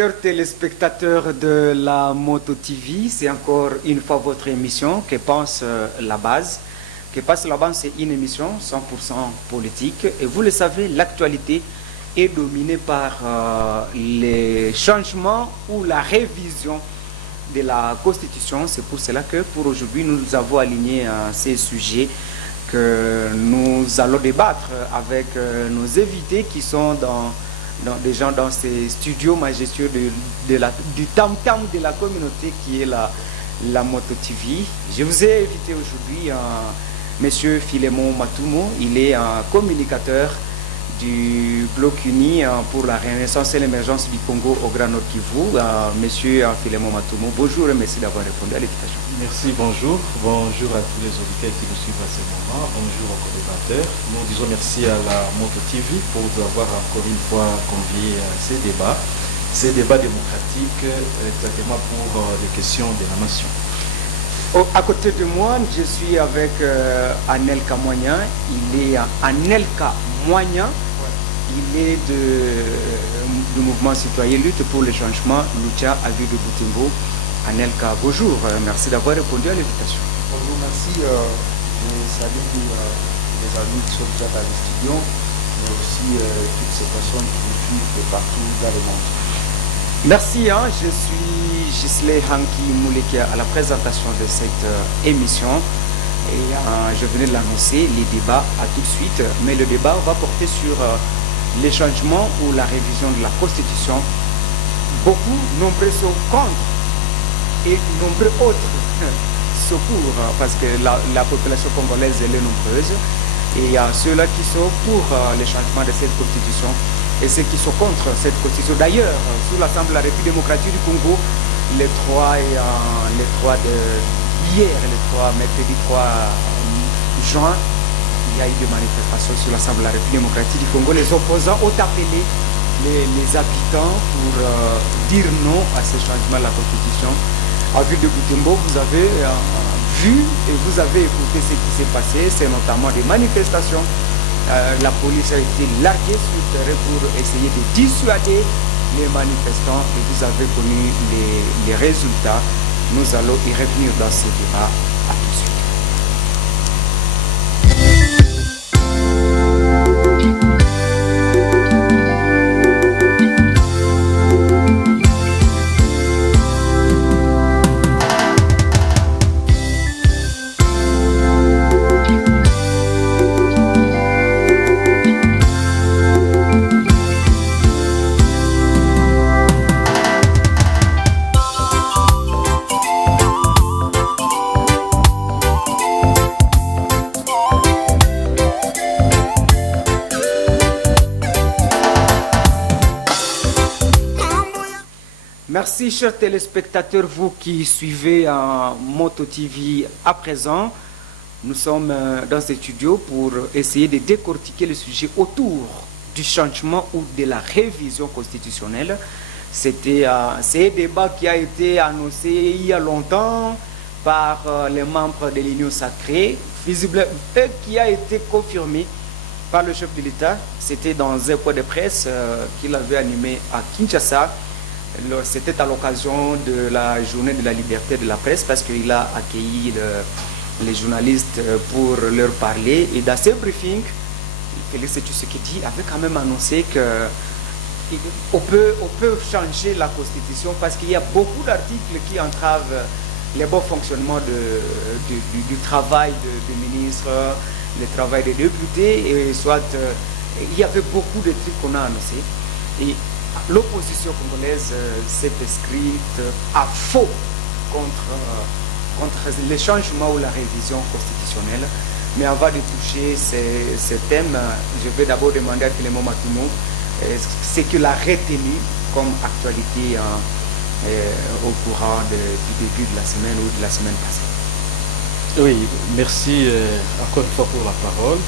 chers téléspectateurs de la Moto TV, c'est encore une fois votre émission Que pense la base. Que passe la base, c'est une émission 100% politique. Et vous le savez, l'actualité est dominée par les changements ou la révision de la Constitution. C'est pour cela que pour aujourd'hui, nous avons aligné ces sujets que nous allons débattre avec nos invités qui sont des gens dans ces studios majestueux du tam-tam de la communauté qui est la Moto TV. Je vous ai invité aujourd'hui Monsieur Philémon Matoumo. Il est un communicateur du Bloc uni pour la renaissance et l'émergence du Congo au Grand Nord Kivu. Monsieur Philémon Matoumo, bonjour et merci d'avoir répondu à l'invitation. Merci, bonjour. Bonjour à tous les auditeurs qui nous suivent à ce moment. Bonjour aux co-débatteurs. Nous disons merci à la Moto TV pour nous avoir encore une fois conviés à ces débats démocratiques, exactement pour les questions de la nation. À côté de moi, je suis avec Anelka Moignan. Il est Anelka Moignan. Il est du mouvement citoyen Lutte pour le changement, Lucha à Ville de Butembo. Anelka, bonjour, merci d'avoir répondu à l'invitation. Bonjour, merci. Je salue les amis qui sont déjà dans les studios, mais aussi toutes ces personnes qui nous suivent de partout dans le monde. Merci, je suis Gisley Hanki Moulekia à la présentation de cette émission. Et je venais de l'annoncer, les débats à tout de suite, mais le débat va porter sur les changements ou la révision de la Constitution. Beaucoup, nombreux sont contre et nombreux autres sont pour, parce que la population congolaise elle est nombreuse. Et il y a ceux-là qui sont pour les changements de cette Constitution et ceux qui sont contre cette Constitution. D'ailleurs, sous l'Assemblée de la République démocratique du Congo, les trois de hier, mercredi 3 juin, il y a eu des manifestations sur l'Assemblée de la République démocratique du Congo. Les opposants ont appelé les habitants pour dire non à ce changement de la Constitution. À Ville de Butembo, vous avez vu et vous avez écouté ce qui s'est passé. C'est notamment des manifestations. La police a été larguée sur le terrain pour essayer de dissuader les manifestants et vous avez connu les résultats. Nous allons y revenir dans ce débat. À tout de suite. Merci chers téléspectateurs, vous qui suivez Moto TV à présent. Nous sommes dans ce studio pour essayer de décortiquer le sujet autour du changement ou de la révision constitutionnelle. C'est un débat qui a été annoncé il y a longtemps par les membres de l'Union sacrée, visiblement, et qui a été confirmé par le chef de l'État. C'était dans un point de presse qu'il avait animé à Kinshasa. C'était à l'occasion de la journée de la liberté de la presse parce qu'il a accueilli les journalistes pour leur parler. Et dans ce briefing, Félix Tshisekedi avait quand même annoncé qu'on peut changer la Constitution parce qu'il y a beaucoup d'articles qui entravent le bon fonctionnement du travail des ministres, le travail des députés. Et soit, il y avait beaucoup de trucs qu'on a annoncés. Et l'opposition congolaise s'est inscrite à faux contre les changements ou la révision constitutionnelle. Mais avant de toucher ces thèmes, je vais d'abord demander à Philémon Matoumo ce qu'il a retenu comme actualité au courant du début de la semaine ou de la semaine passée. Oui, merci encore une fois pour la parole.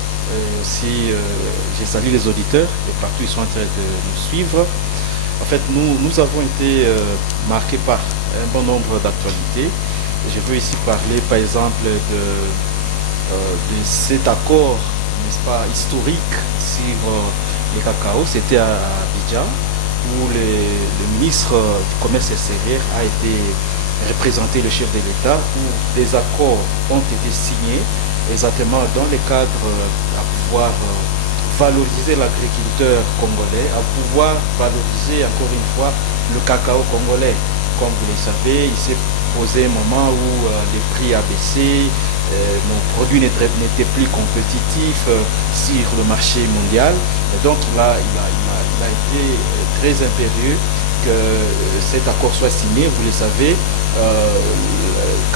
Aussi, je salue les auditeurs de partout, ils sont en train de nous suivre. En fait, nous avons été marqués par un bon nombre d'actualités. Je veux ici parler, par exemple, de cet accord, n'est-ce pas, historique sur le cacao. C'était à Abidjan. où le ministre du Commerce extérieur a été représenté le chef de l'État, où des accords ont été signés exactement dans le cadre à pouvoir valoriser l'agriculteur congolais, à pouvoir valoriser encore une fois le cacao congolais. Comme vous le savez, il s'est posé un moment où les prix a baissé, nos produits n'étaient plus compétitifs sur le marché mondial. Et donc il a été très impérieux que cet accord soit signé. Vous le savez,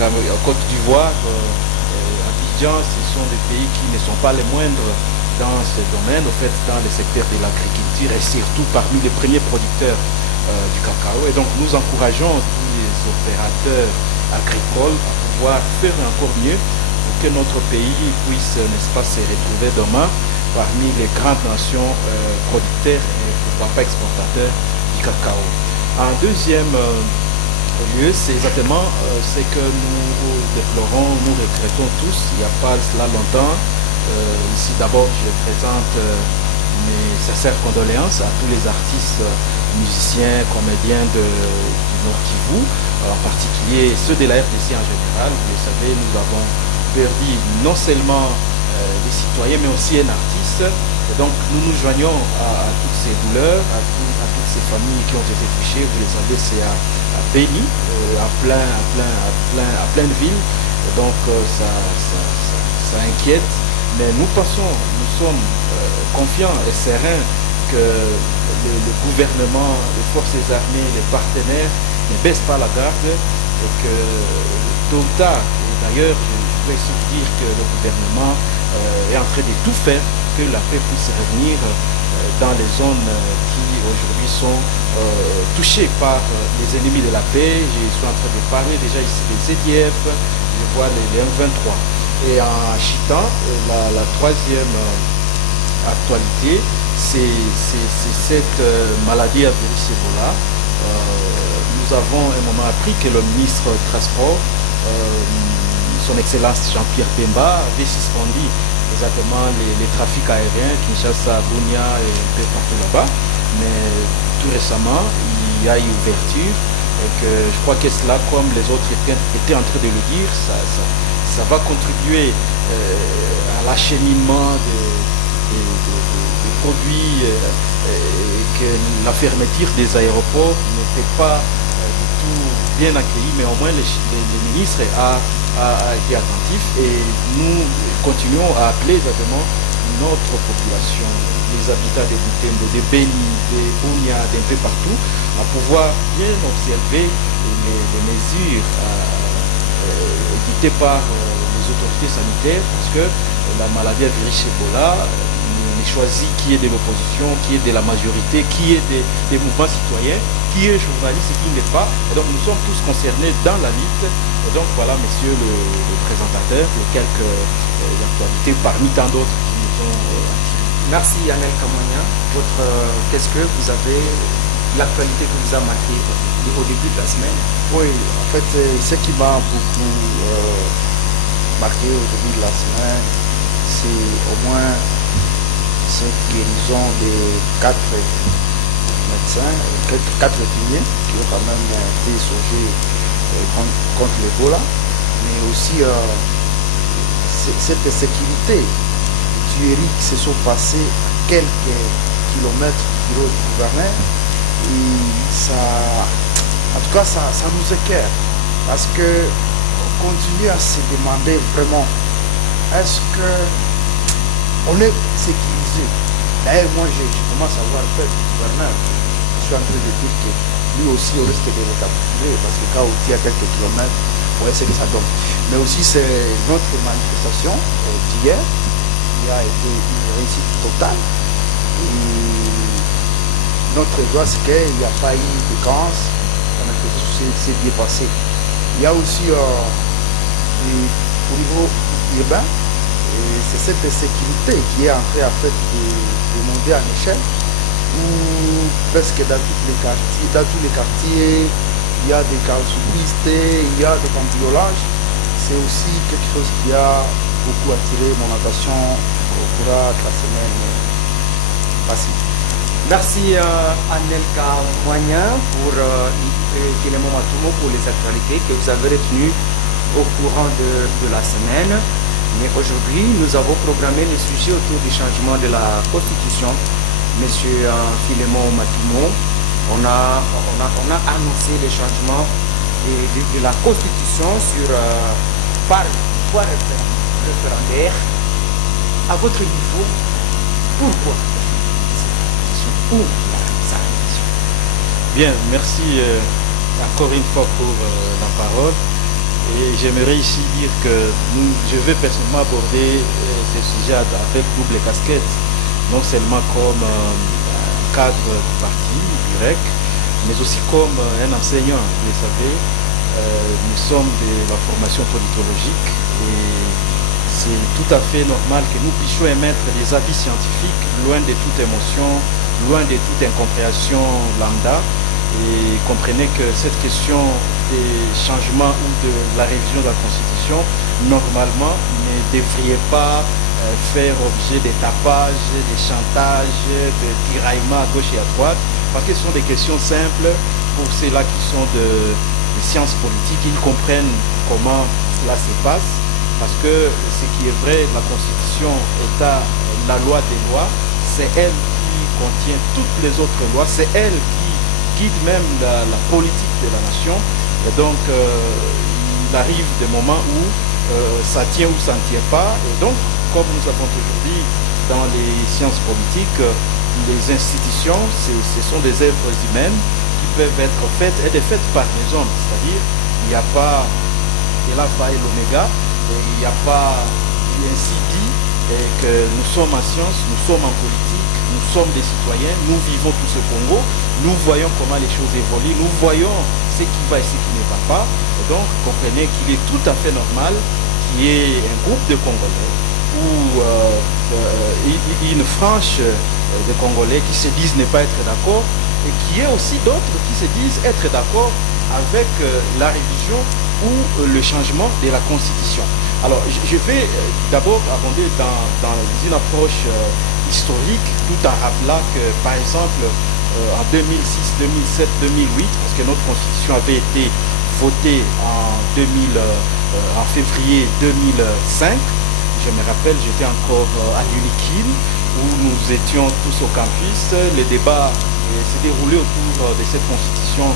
en Côte d'Ivoire, Abidjan, ce sont des pays qui ne sont pas les moindres dans ce domaine, au fait, dans le secteur de l'agriculture et surtout parmi les premiers producteurs du cacao. Et donc nous encourageons tous les opérateurs agricoles à pouvoir faire encore mieux pour que notre pays puisse, n'est-ce pas, se retrouver demain parmi les grandes nations producteurs et pourquoi pas exportateurs du cacao. En deuxième lieu, c'est exactement ce que nous déplorons, nous regrettons tous, il n'y a pas cela longtemps. Ici d'abord je présente mes sincères condoléances à tous les artistes, musiciens, comédiens du Nord Kivu, en particulier ceux de la RDC en général. Vous le savez, nous avons perdu non seulement des citoyens mais aussi un artiste. Et donc nous nous joignons à toutes ces douleurs, à toutes ces familles qui ont été touchées. Vous le savez, c'est à Béni, à pleine ville. Et donc ça inquiète. Mais nous pensons, nous sommes confiants et sereins que le gouvernement, les forces armées, les partenaires ne baissent pas la garde et que tôt ou tard, et d'ailleurs je vais surtout dire que le gouvernement est en train de tout faire que la paix puisse revenir dans les zones qui aujourd'hui sont touchées par les ennemis de la paix. Je suis en train de parler déjà ici des EDF, je vois les M23. Et en Chitan, la troisième actualité, c'est cette maladie à virus Ebola. Nous avons un moment appris que le ministre du Transport, son Excellence Jean-Pierre Bemba, avait suspendu exactement les trafics aériens, Kinshasa, Bunia et un peu partout là-bas. Mais tout récemment, il y a eu ouverture et que je crois que cela, comme les autres étaient en train de le dire, ça va contribuer à l'acheminement des produits et que la fermeture des aéroports n'était pas du tout bien accueillie, mais au moins le ministre a été attentif et nous continuons à appeler exactement notre population, les habitants de Butembo, de Beni, de Bunia, d'un peu partout, à pouvoir bien observer les mesures dictées par les autorités sanitaires, parce que la maladie à virus Ebola n'est choisie qui est de l'opposition, qui est de la majorité, qui est des mouvements citoyens, qui est journaliste et qui n'est pas. Et donc nous sommes tous concernés dans la lutte. Et donc voilà, monsieur le présentateur, les quelques actualités parmi tant d'autres qui nous ont Merci Yanel Kamonia. Qu'est-ce que vous avez, l'actualité qui vous a marqué au début de la semaine? Oui, en fait, ce qui m'a beaucoup marqué au début de la semaine, c'est au moins cette guérison des 4 médecins, 4 infirmiers qui ont quand même été sauvés contre l'Ebola, mais aussi cette sécurité, tueries qui se sont passées à quelques kilomètres du bureau du gouverneur. Et ça, en tout cas, ça nous éclaire parce que on continue à se demander vraiment, est-ce que on est sécurisé? D'ailleurs, moi, je commence à voir le gouverneur. Je suis en train de dire que lui aussi, on risque de récapituler parce que quand on tient quelques kilomètres, vous voyez ce que ça donne. Mais aussi, c'est notre manifestation d'hier qui a été une réussite totale. Et notre joie, c'est qu'il n'y a pas eu de carence, la manifestation s'est bien passée. Il y a aussi au niveau urbain, c'est cette sécurité qui est en train en fait, de monter en échelle, où presque dans tous les quartiers, il y a des casoubistes, il y a des cambriolages. C'est aussi quelque chose qui a beaucoup attiré mon attention au cours de la semaine passée. Merci Anelka Moignan pour Philémon Matoumo pour les actualités que vous avez retenues au courant de la semaine. Mais aujourd'hui, nous avons programmé les sujets autour du changement de la Constitution. Monsieur Philémon Matoumo, on a annoncé les changements de la Constitution par voie référendaire. À votre niveau, pourquoi pour sa révision? Bien, merci encore une fois pour la parole. Et j'aimerais ici dire que je vais personnellement aborder ces sujets avec double casquette, non seulement comme cadre du parti, du REC, mais aussi comme un enseignant. Vous le savez, nous sommes de la formation politologique et c'est tout à fait normal que nous puissions émettre des avis scientifiques loin de toute émotion, loin de toute incompréhension lambda. Et comprenez que cette question des changements ou de la révision de la Constitution, normalement, ne devrait pas faire objet de tapage, de chantage, de tiraillements à gauche et à droite, parce que ce sont des questions simples pour ceux-là qui sont de sciences politiques. Ils comprennent comment cela se passe, parce que ce qui est vrai, la Constitution étant la loi des lois, c'est elle qui contient toutes les autres lois, c'est elle qui guide même la politique de la nation. Et donc, il arrive des moments où ça tient ou ça ne tient pas. Et donc, comme nous avons toujours dit dans les sciences politiques, les institutions, ce sont des œuvres humaines qui peuvent être faites et faites par les hommes. C'est-à-dire, il n'y a pas l'alpha et l'oméga, il n'y a pas ainsi dit et que nous sommes en science, nous sommes en politique, nous sommes des citoyens, nous vivons tout ce Congo, nous voyons comment les choses évoluent, nous voyons ce qui va et ce qui ne va pas. Et donc, comprenez qu'il est tout à fait normal qu'il y ait un groupe de Congolais ou une frange de Congolais qui se disent ne pas être d'accord et qu'il y ait aussi d'autres qui se disent être d'accord avec la révision ou le changement de la Constitution. Alors, je vais d'abord abonder dans une approche historique, tout en rappelant que, par exemple, en 2006, 2007, 2008, parce que notre Constitution avait été votée en février 2005, je me rappelle, j'étais encore à l'UNIKIL, où nous étions tous au campus. Les débats s'est déroulé autour de cette constitution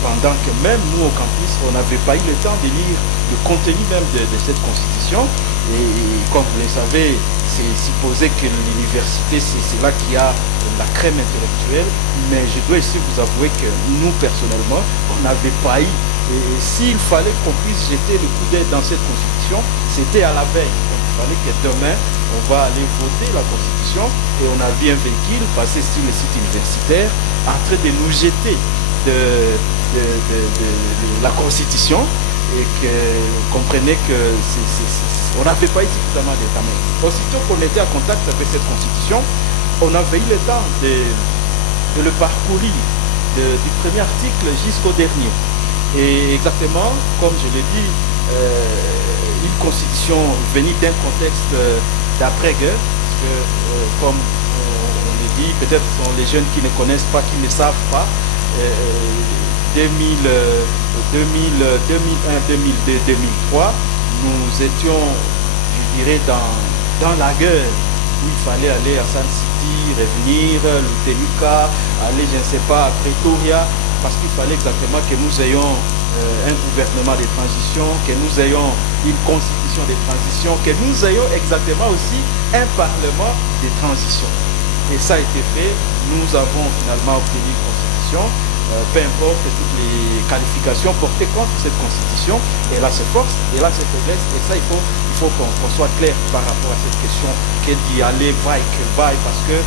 pendant que même nous au campus, on n'avait pas eu le temps de lire le contenu même de cette constitution. Et comme vous le savez, c'est supposé que l'université, c'est là qu'il y a la crème intellectuelle. Mais je dois ici vous avouer que nous, personnellement, on n'avait pas eu. Et s'il fallait qu'on puisse jeter le coup d'œil dans cette constitution, c'était à la veille. Donc il fallait que demain, on va aller voter la constitution et on a bien vécu passer sur le site universitaire en train de nous jeter de la constitution et que comprenez que on n'avait pas eu suffisamment d'état. Mais aussitôt qu'on était en contact avec cette constitution, on avait eu le temps de le parcourir du premier article jusqu'au dernier. Et exactement, comme je l'ai dit, une constitution venue d'un contexte d'après-guerre, parce que comme on le dit, peut-être sont les jeunes qui ne connaissent pas, qui ne savent pas, 2001, 2002, 2003, nous étions, je dirais, dans la guerre, où il fallait aller à San City, revenir, Lutenica, aller, je ne sais pas, à Pretoria, parce qu'il fallait exactement que nous ayons un gouvernement de transition, que nous ayons une constitution de transition, que nous ayons exactement aussi un parlement de transition. Et ça a été fait, nous avons finalement obtenu une constitution, peu importe toutes les qualifications portées contre cette constitution, et là c'est force, et là c'est faiblesse, et ça il faut qu'on soit clair par rapport à cette question, qu'elle dit aller, vaille, que vaille, parce que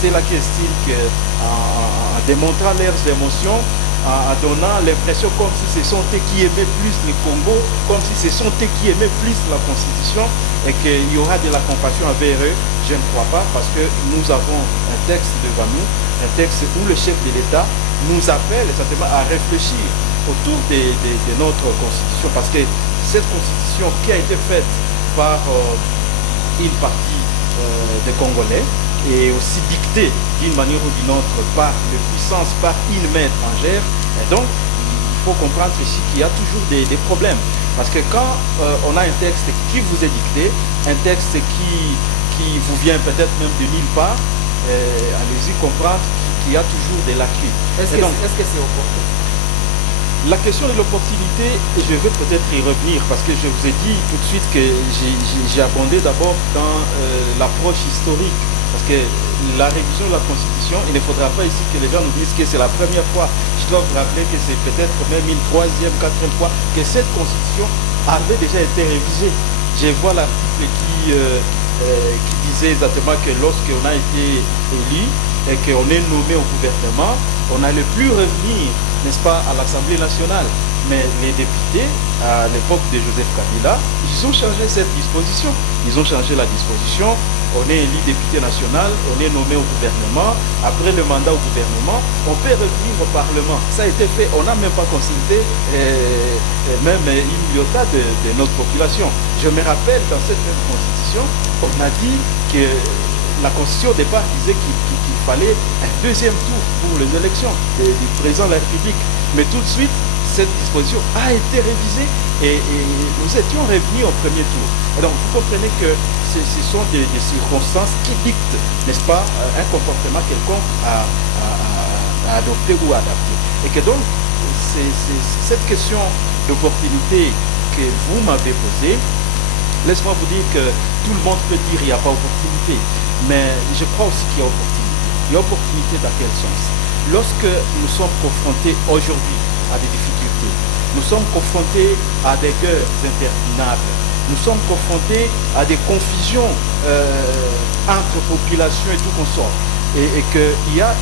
c'est là qui estime qu'en démontrant leurs émotions, en donnant l'impression comme si ce sont eux qui aimaient plus le Congo, comme si ce sont eux qui aimaient plus la Constitution et qu'il y aura de la compassion envers eux. Je ne crois pas parce que nous avons un texte devant nous, un texte où le chef de l'État nous appelle exactement à réfléchir autour de notre Constitution parce que cette Constitution qui a été faite par une partie des Congolais, est aussi dictée d'une manière ou d'une autre par les puissances, par une main étrangère. Et donc, il faut comprendre ici qu'il y a toujours des problèmes. Parce que quand on a un texte qui vous est dicté, un texte qui vous vient peut-être même de nulle part, allez-y comprendre qu'il y a toujours des lacunes. Est-ce que c'est opportun? La question de l'opportunité, je vais peut-être y revenir parce que je vous ai dit tout de suite que j'ai abondé d'abord dans l'approche historique. Parce que la révision de la Constitution, il ne faudra pas ici que les gens nous disent que c'est la première fois. Je dois vous rappeler que c'est peut-être même une troisième, quatrième fois que cette Constitution avait déjà été révisée. Je vois l'article qui disait exactement que lorsqu'on a été élu et qu'on est nommé au gouvernement, on n'allait plus revenir, n'est-ce pas, à l'Assemblée nationale. Mais les députés, à l'époque de Joseph Kabila, ils ont changé cette disposition. Ils ont changé la disposition. On est élu député national, on est nommé au gouvernement. Après le mandat au gouvernement, on peut revenir au Parlement. Ça a été fait. On n'a même pas consulté même une iota de notre population. Je me rappelle, dans cette même constitution, on a dit que la constitution au départ disait qu'il fallait un deuxième tour pour les élections du président de la République. Mais tout de suite, cette disposition a été révisée et nous étions revenus au premier tour. Alors vous comprenez que ce sont des circonstances qui dictent, n'est-ce pas, un comportement quelconque à adopter ou à adapter. Et que donc, c'est cette question d'opportunité que vous m'avez posée. Laisse-moi vous dire que tout le monde peut dire qu'il n'y a pas opportunité, mais je crois aussi qu'il y a opportunité. Il y a opportunité dans quel sens? Lorsque nous sommes confrontés aujourd'hui à des difficultés, nous sommes confrontés à des guerres interminables, nous sommes confrontés à des confusions entre populations et tout consort, et qu'il y a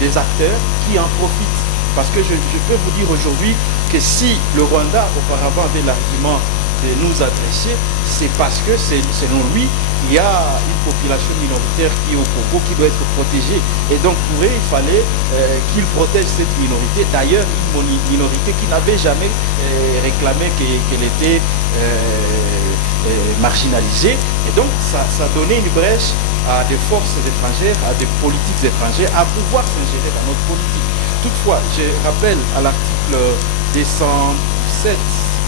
des acteurs qui en profitent. Parce que je peux vous dire aujourd'hui que si le Rwanda auparavant avait l'argument de nous adresser, c'est parce que selon lui, il y a une population minoritaire qui est au Congo qui doit être protégée. Et donc pour eux, il fallait qu'il protège cette minorité. D'ailleurs, une minorité qui n'avait jamais réclamé qu'elle était marginalisée. Et donc ça donnait une brèche à des forces étrangères, à des politiques étrangères, à pouvoir s'ingérer dans notre politique. Toutefois, je rappelle à l'article 207,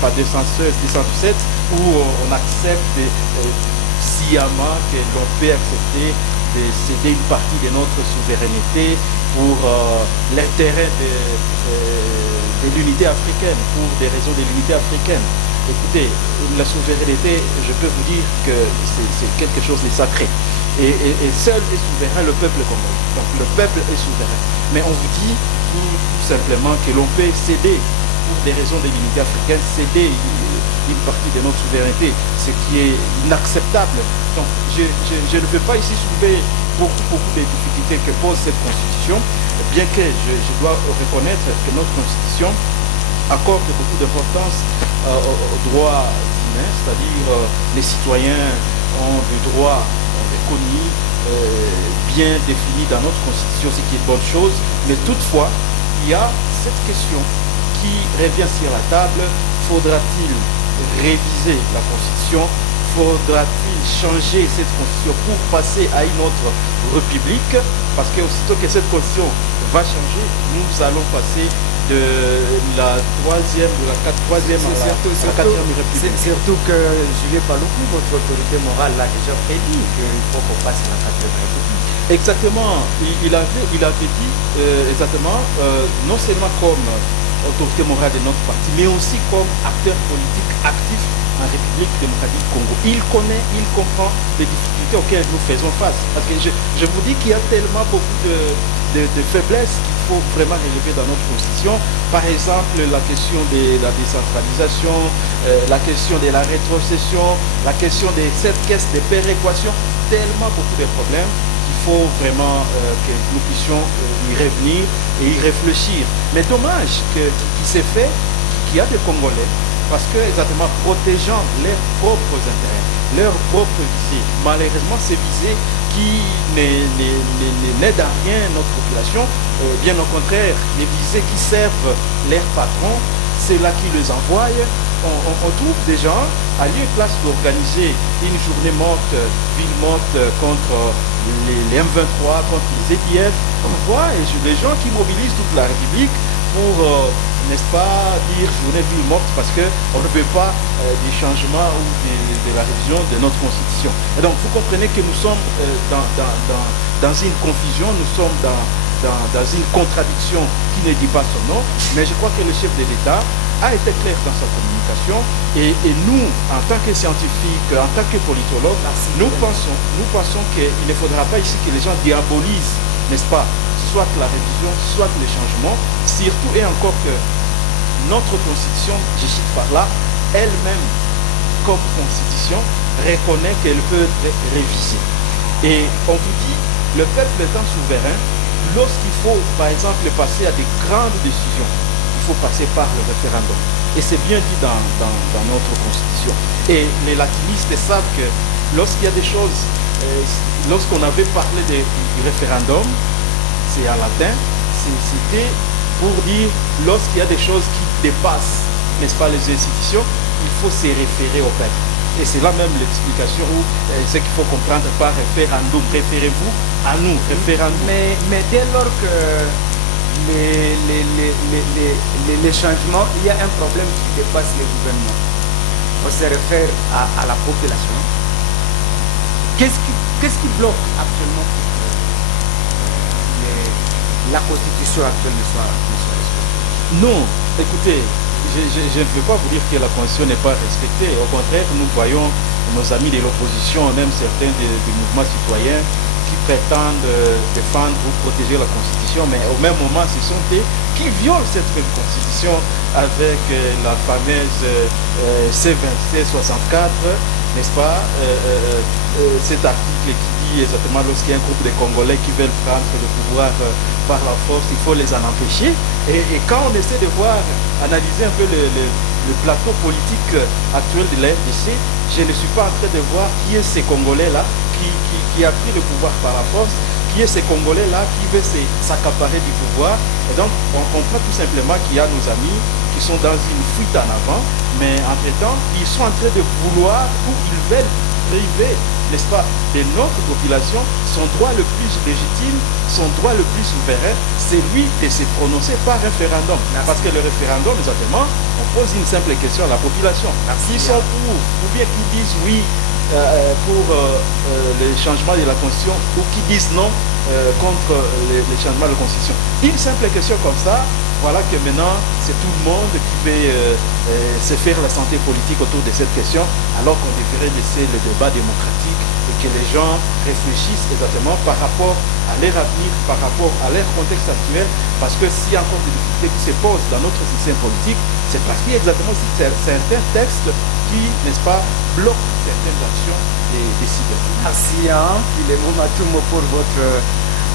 pas 216, 207, où on accepte sciemment que l'on peut accepter de céder une partie de notre souveraineté pour l'intérêt de l'unité africaine, pour des raisons de l'unité africaine. Écoutez, la souveraineté, je peux vous dire que c'est quelque chose de sacré. Et seul est souverain le peuple congolais. Donc le peuple est souverain. Mais on vous dit tout simplement que l'on peut céder, pour des raisons de l'unité africaine, céder une partie de notre souveraineté, ce qui est inacceptable. Donc je ne veux pas ici soulever beaucoup de difficultés que pose cette constitution, bien que je dois reconnaître que notre constitution accorde beaucoup d'importance aux droits humains, c'est-à-dire les citoyens ont des droits reconnus, bien définis dans notre constitution, ce qui est une bonne chose, mais toutefois, il y a cette question qui revient sur la table. Faudra-t-il réviser la constitution? Faudra-t-il changer cette constitution pour passer à une autre république? Parce que aussitôt que cette constitution va changer, nous allons passer de la troisième à la quatrième république. Surtout que Julien Paluku, votre autorité morale, l'a déjà prédit qu'il faut qu'on passe à la quatrième république. Exactement. Il avait dit exactement, non seulement comme autorité morale de notre parti, mais aussi comme acteur politique actif en République démocratique du Congo. Il connaît, il comprend les difficultés auxquelles nous faisons face. Parce que je vous dis qu'il y a tellement beaucoup de faiblesses qu'il faut vraiment relever dans notre constitution. Par exemple, la question de la décentralisation, la question de la rétrocession, la question de cette caisse de péréquation, tellement beaucoup de problèmes. Il faut vraiment que nous puissions y revenir et y réfléchir. Mais dommage qu'il s'est fait qu'il y a des Congolais, parce que exactement protégeant leurs propres intérêts, leurs propres visées. Malheureusement, ces visées qui n'aident à rien notre population, bien au contraire, les visées qui servent leurs patrons, c'est là qui les envoient on trouve des gens à lieu et place d'organiser une journée morte, ville morte contre les M23, contre les EPF. On voit les gens qui mobilisent toute la République pour, n'est-ce pas, dire journée ville morte parce qu'on ne veut pas des changements ou de la révision de notre constitution. Et donc vous comprenez que nous sommes dans une confusion, nous sommes dans une contradiction qui ne dit pas son nom, mais je crois que le chef de l'État a été clair dans sa communication et nous, en tant que scientifiques, en tant que politologues, nous pensons qu'il ne faudra pas ici que les gens diabolisent, n'est-ce pas, soit la révision, soit les changements, surtout et encore que notre constitution, je cite par là, elle-même, comme constitution, reconnaît qu'elle peut être révisée. Et on vous dit, le peuple étant souverain, lorsqu'il faut, par exemple, passer à des grandes décisions, il faut passer par le référendum. Et c'est bien dit dans notre constitution. Et les latinistes savent que lorsqu'il y a des choses, lorsqu'on avait parlé du référendum, c'est en latin, c'était pour dire lorsqu'il y a des choses qui dépassent, n'est-ce pas, les institutions, il faut se référer au peuple. Et c'est là même l'explication où ce qu'il faut comprendre par référendum. Référez-vous à nous, référendum. Mais dès lors que les changements, il y a un problème qui dépasse les gouvernements. On se réfère à la population. Qu'est-ce qui bloque actuellement la constitution actuelle ne soit respectée? Non, écoutez, je ne veux pas vous dire que la constitution n'est pas respectée. Au contraire, nous voyons nos amis de l'opposition, même certains des mouvements citoyens, qui prétendent défendre ou protéger la constitution, mais au même moment, ce sont eux qui violent cette même constitution avec la fameuse C26 64, n'est-ce pas, cet article qui dit exactement lorsqu'il y a un groupe de Congolais qui veulent prendre le pouvoir par la force, il faut les en empêcher. Et quand on essaie de voir, analyser un peu le plateau politique actuel de la RDC, je ne suis pas en train de voir qui est ces Congolais-là qui a pris le pouvoir par la force, qui est ces Congolais-là qui veut s'accaparer du pouvoir. Et donc, on comprend tout simplement qu'il y a nos amis qui sont dans une fuite en avant, mais entre-temps, ils sont en train de vouloir, ou ils veulent priver, n'est-ce pas, de notre population, son droit le plus légitime, son droit le plus souverain, c'est lui de se prononcer par référendum. Merci. Parce que le référendum, exactement, on pose une simple question à la population. S'ils sont pour, ou bien qui disent oui pour le changement de la Constitution, ou qui disent non contre les changements de la Constitution. Une simple question comme ça, voilà que maintenant, c'est tout le monde qui veut se faire la santé politique autour de cette question, alors qu'on devrait laisser le débat démocratique et que les gens réfléchissent exactement par rapport à leur avenir, par rapport à leur contexte actuel, parce que s'il y a encore des difficultés qui se posent dans notre système politique, c'est parce qu'il y a exactement certains textes qui, n'est-ce pas, bloquent certaines actions des décideurs. Merci, Philem Matumo, pour votre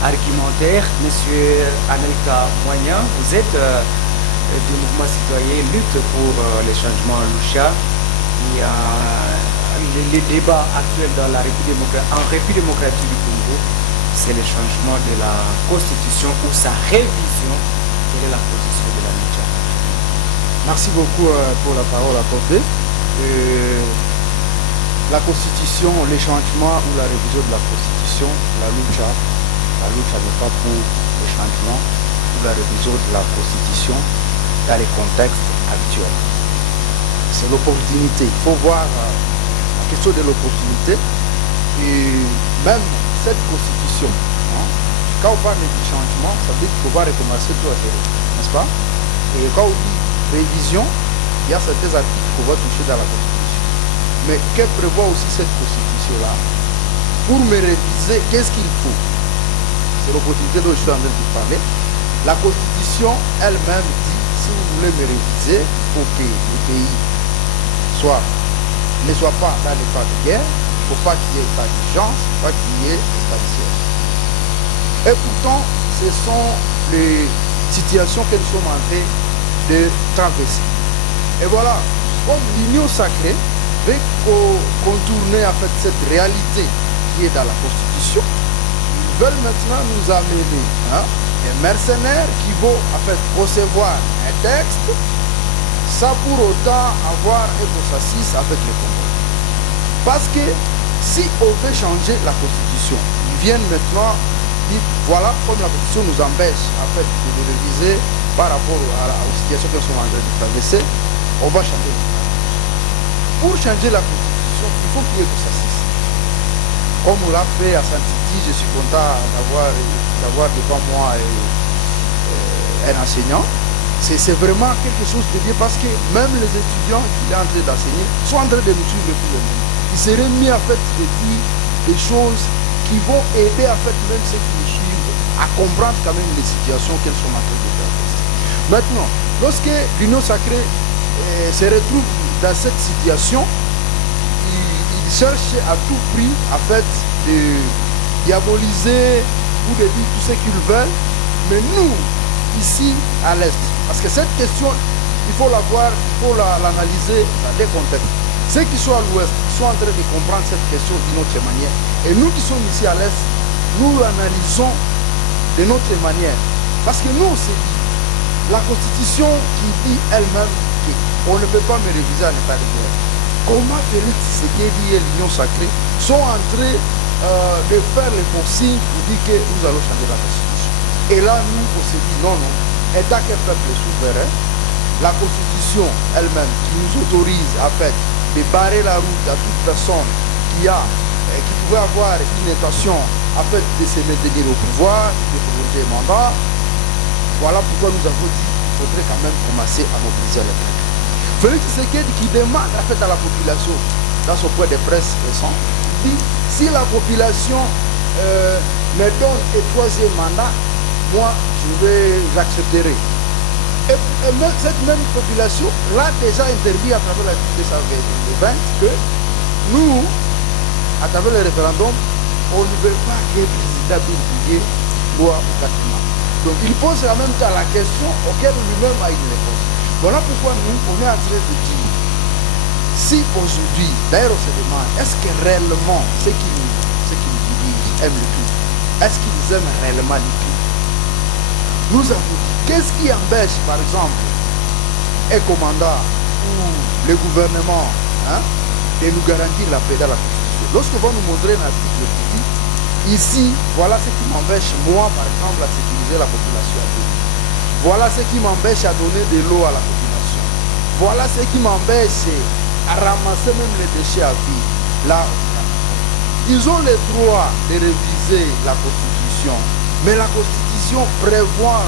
argumentaire. Monsieur Anelka Moignan, vous êtes du mouvement citoyen Lutte pour les changements à Lucha. Les débats actuels dans la République démocratique du Congo, c'est le changement de la Constitution ou sa révision. Quelle est la position de la Lucha? Merci beaucoup pour la parole accordée. La Constitution, les changements ou la révision de la Constitution, la Lucha n'est pas pour les changements ou la révision de la Constitution dans les contextes actuels. C'est l'opportunité. Il faut voir la question de l'opportunité. Et même cette Constitution, quand on parle du changement, ça veut dire qu'il faut pas recommencer tout à zéro, n'est-ce pas? Et quand on dit révision, il y a certains articles qu'on va toucher dans la Constitution. Mais que prévoit aussi cette Constitution-là? Pour me réviser, qu'est-ce qu'il faut? C'est l'opportunité dont je suis en train de vous parler. La Constitution elle-même dit, si vous voulez me réviser, il faut que le pays ne soit pas dans l'état de guerre, il ne faut pas qu'il y ait état d'urgence, il ne faut pas qu'il y ait état de siège. Et pourtant, ce sont les situations que nous sommes en train de traverser. Et voilà, comme l'union sacrée veut contourner en fait cette réalité qui est dans la Constitution, ils veulent maintenant nous amener des mercenaires qui vont en fait recevoir un texte, sans pour autant avoir un consensus avec les Congolais. Parce que si on veut changer la constitution, ils viennent maintenant dire voilà comme la constitution nous empêche en fait de le réviser par rapport aux situations que nous sommes en train de traverser, on va changer la constitution. Pour changer la constitution, il faut qu'il y ait consensus. Comme on l'a fait à Saint-Titi, je suis content d'avoir devant moi un enseignant. C'est vraiment quelque chose de bien parce que même les étudiants qui sont en train d'enseigner sont en train de nous suivre pour le monde. Il serait mis en fait de dire des choses qui vont aider en fait même ceux qui nous suivent à comprendre quand même les situations qu'elles sont en train de faire. Maintenant, lorsque l'Union sacrée se retrouve dans cette situation, il cherche à tout prix en fait de diaboliser ou de dire tout ce qu'ils veulent, mais nous, ici à l'Est, parce que cette question, il faut la voir, il faut l'analyser dans des contextes. Ceux qui sont à l'Ouest sont en train de comprendre cette question d'une autre manière. Et nous qui sommes ici à l'Est, nous l'analysons de notre manière. Parce que nous, c'est la Constitution qui dit elle-même qu'on ne peut pas me réviser en état de guerre. Comment Félix Tshisekedi et l'Union sacrée sont en train de faire les consignes pour dire que nous allons changer la Constitution. Et là, nous, on s'est dit non, état qu'un peuple souverain, la Constitution elle-même qui nous autorise en fait de barrer la route à toute personne qui pouvait avoir une intention en fait de se maintenir au pouvoir, de prolonger le mandat. Voilà pourquoi nous avons dit qu'il faudrait quand même commencer à mobiliser le peuple. Félix Tshisekedi qui demande en fait à la population, dans son point de presse récent, dit si la population me donne un troisième mandat, moi j'accepterai. Et même, cette même population l'a déjà interdit à travers la Constitution 220 que nous, à travers le référendum, on ne veut pas que le président Bill soit au quatrième. Donc il pose en même temps la question auquel lui-même a une réponse. Voilà pourquoi nous, on est en train de dire, si aujourd'hui, d'ailleurs on se demande, est-ce que réellement ceux qui nous dirigent aiment le tout? Est-ce qu'ils aiment réellement le tout? Nous avons dit, qu'est-ce qui empêche, par exemple, un commandant ou le gouvernement de nous garantir la paix dans la Constitution? Lorsqu'on va nous montrer un article qui dit, ici, voilà ce qui m'empêche, moi, par exemple, à sécuriser la population à Béni. Voilà ce qui m'empêche à donner de l'eau à la population. Voilà ce qui m'empêche à ramasser même les déchets à vie. Là, ils ont le droit de réviser la Constitution. Mais la Constitution prévoit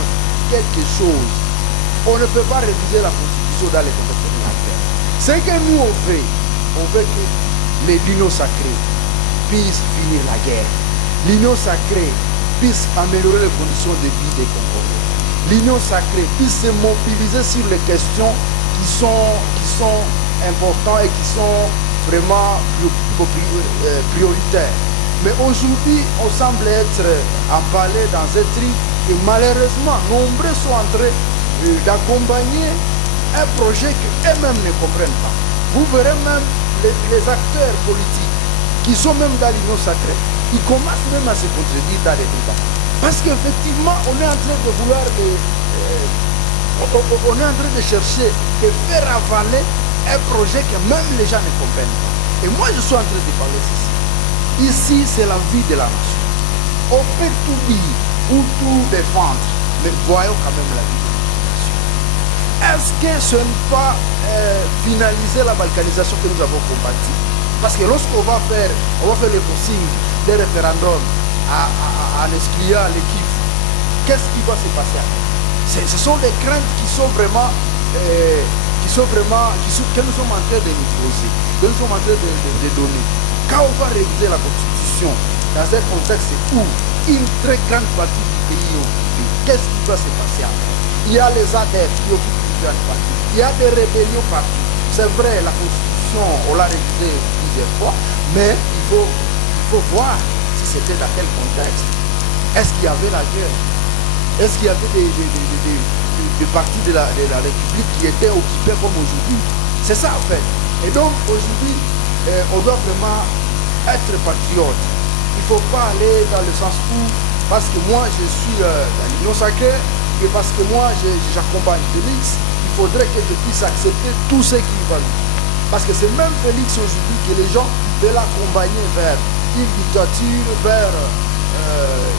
quelque chose. On ne peut pas réviser la Constitution dans les contextes de la guerre. Ce que nous on veut que l'Union sacrée puisse finir la guerre. L'Union sacrée puisse améliorer les conditions de vie des Congolais. L'Union sacrée puisse se mobiliser sur les questions qui sont importantes et qui sont vraiment prioritaires. Mais aujourd'hui, on semble être emballé dans un truc et malheureusement, nombreux sont en train d'accompagner un projet qu'eux-mêmes ne comprennent pas. Vous verrez même les acteurs politiques qui sont même dans l'Union sacrée, ils commencent même à se contredire dans les débats. Parce qu'effectivement, on est en train de vouloir, on est en train de chercher de faire avaler un projet que même les gens ne comprennent pas. Et moi, je suis en train de parler ceci. Ici, c'est la vie de la nation. On peut tout dire ou tout défendre, mais voyons quand même la vie de la nation. Est-ce que ce n'est pas finaliser la balkanisation que nous avons combattue? Parce que lorsqu'on va faire les consignes des référendums en excluant l'équipe, qu'est-ce qui va se passer après? Ce sont des craintes qui sont vraiment que nous sommes en train de nous poser, que nous sommes en train de donner. Quand on va réviser la Constitution dans un contexte où une très grande partie du pays est occupée, qu'est-ce qui va se passer après? Il y a les ADF qui occupent une grande partie, il y a des rébellions partout. C'est vrai, la Constitution, on l'a révisée plusieurs fois, mais il faut voir si c'était dans quel contexte. Est-ce qu'il y avait la guerre? Est-ce qu'il y avait des parties de la République qui étaient occupées comme aujourd'hui? C'est ça en fait. Et donc aujourd'hui, on doit vraiment être patriote. Il ne faut pas aller dans le sens où, parce que moi je suis dans l'Union sacrée, et parce que moi j'accompagne Félix, il faudrait que je puisse accepter tout ce qu'il va dire. Parce que c'est même Félix aujourd'hui que les gens veulent l'accompagner vers une dictature, vers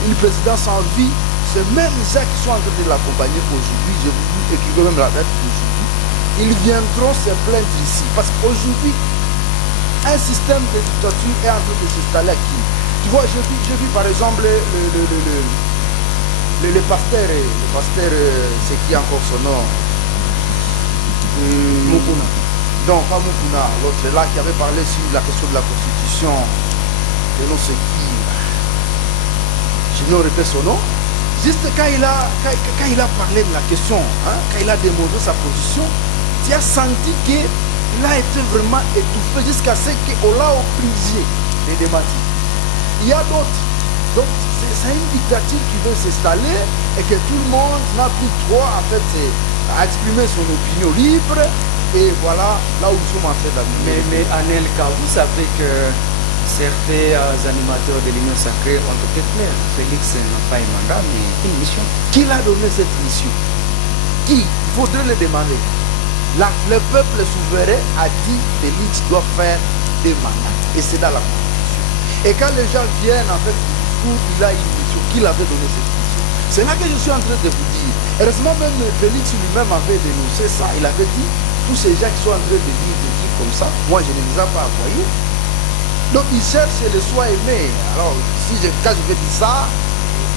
une présidence en vie. C'est même ça qui sont en train de l'accompagner aujourd'hui. Je vous dis, écrivez même la date d'aujourd'hui. Ils viendront se plaindre ici. Parce qu'aujourd'hui, un système de dictature est en train de s'installer aquí. Tu vois, je vis par exemple le pasteur, c'est qui encore son nom Mukuna. Non, pas Mukuna, l'autre là qui avait parlé sur la question de la constitution, de non c'est qui, je ne répète son nom. Juste quand il a parlé de la question, hein, quand il a démontré sa position, tu as senti qu'il a été vraiment étouffé jusqu'à ce qu'on l'a obligé de démentir. Il y a d'autres. Donc c'est une dictature qui veut s'installer et que tout le monde n'a plus droit en fait à exprimer son opinion libre. Et voilà là où nous sommes en train d'amener. Mais Anelka, vous savez que certains animateurs de l'Union sacrée ont été clairs. Félix n'a pas un mandat, mais une mission. Qui l'a donné cette mission? Qui? Il faudrait le demander. Le peuple souverain a dit que Félix doit faire des mandats. Et c'est dans la Constitution. Et quand les gens viennent, en fait, il a une mission. Qui l'avait donné cette mission? C'est là que je suis en train de vous dire. Heureusement, même Félix lui-même avait dénoncé ça. Il avait dit, tous ces gens qui sont en train de dire des trucs comme ça, moi je ne les ai pas envoyés. Donc ils cherchent le soi aimé. Alors, quand je vais dire ça,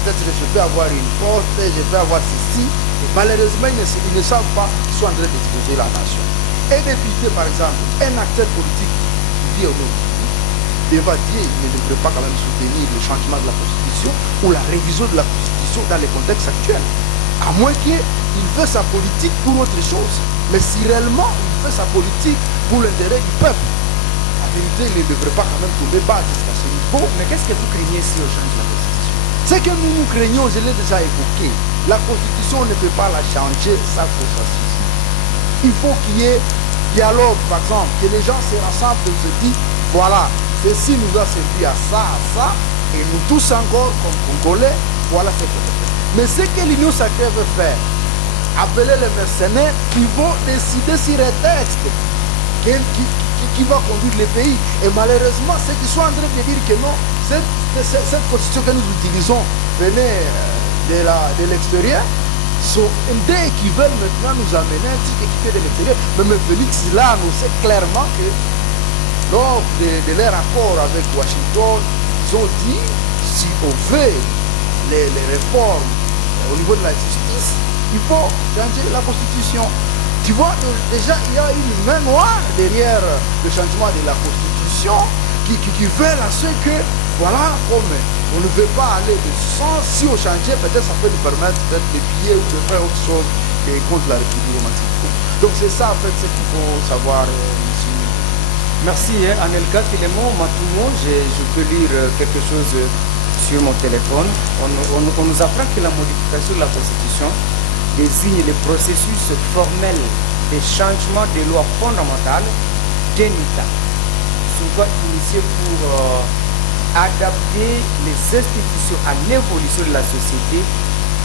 peut-être que je peux avoir une poste, je peux avoir ceci. Et malheureusement, ils ne savent pas qu'ils sont en train d'exploser la nation. Un député, par exemple, un acteur politique qui vit au nord, devant Dieu, il ne devrait pas quand même soutenir le changement de la Constitution ou la révision de la Constitution dans les contextes actuels. À moins qu'il fasse sa politique pour autre chose. Mais si réellement il fait sa politique pour l'intérêt du peuple, en vérité, il ne devrait pas quand même tomber bas jusqu'à ce niveau. Mais qu'est-ce que vous craignez si on change la Constitution? Ce que nous craignons, je l'ai déjà évoqué, la Constitution ne peut pas la changer sans consensus. Il faut qu'il y ait dialogue, par exemple, que les gens se rassemblent et se disent, voilà, ceci nous a servi à ça, et nous tous encore, comme Congolais, voilà ce qu'on fait. Mais ce que l'Union sacrée veut faire, appeler les mercenaires qui vont décider sur un texte qui va conduire le pays. Et malheureusement, ceux qui sont en train de dire que non, cette constitution que nous utilisons venait de l'extérieur, sont des qui veulent maintenant nous amener un truc qui fait de l'extérieur. Mais Félix, il a annoncé clairement que lors de leur accord avec Washington, ils ont dit, si on veut les réformes au niveau de la justice, il faut changer la Constitution. Tu vois, déjà, il y a une main noire derrière le changement de la Constitution qui veut à ce que, voilà, comme on ne veut pas aller de sens, si on changeait, peut-être ça peut nous permettre de piller ou de faire autre chose contre la République romantique. Donc c'est ça, en fait, ce qu'il faut savoir ici. Merci, Anelka Filemon. Maintenant, je peux lire quelque chose sur mon téléphone. On nous apprend que la modification de la Constitution désigne le processus formel de changement des lois fondamentales d'un État, souvent initié pour adapter les institutions à l'évolution de la société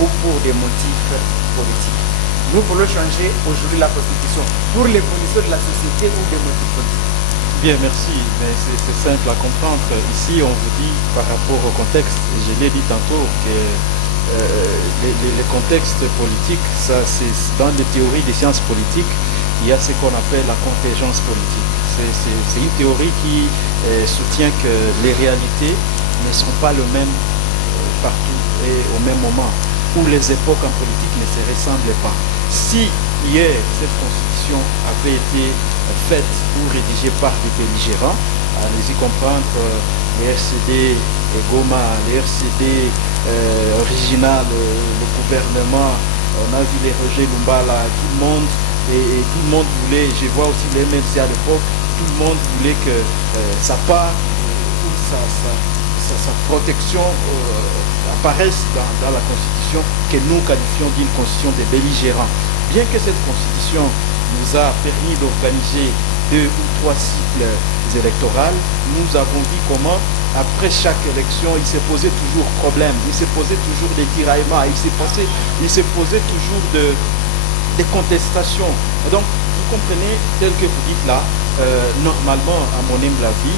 ou pour des motifs politiques. Nous voulons changer aujourd'hui la Constitution pour l'évolution de la société ou des motifs politiques. Bien, merci. Mais c'est simple à comprendre. Ici, on vous dit par rapport au contexte, je l'ai dit tantôt, que les contextes politiques, ça, c'est dans les théories des sciences politiques, il y a ce qu'on appelle la contingence politique. C'est une théorie qui soutient que les réalités ne sont pas les mêmes partout et au même moment, où les époques en politique ne se ressemblent pas. Si hier cette constitution avait été faite ou rédigée par des belligérants, allez-y comprendre les RCD et Goma, les RCD original, le gouvernement, on a vu les Roger Lumbala, tout le monde, et tout le monde voulait, je vois aussi les MLC à l'époque, tout le monde voulait que sa part ou sa protection apparaisse dans la constitution que nous qualifions d'une constitution des belligérants. Bien que cette constitution nous a permis d'organiser 2 ou 3 cycles électoraux, nous avons vu comment après chaque élection, il s'est posé toujours problème, il s'est posé toujours des tiraillements, il s'est posé toujours des contestations. Et donc, vous comprenez, tel que vous dites là, normalement, à mon humble avis,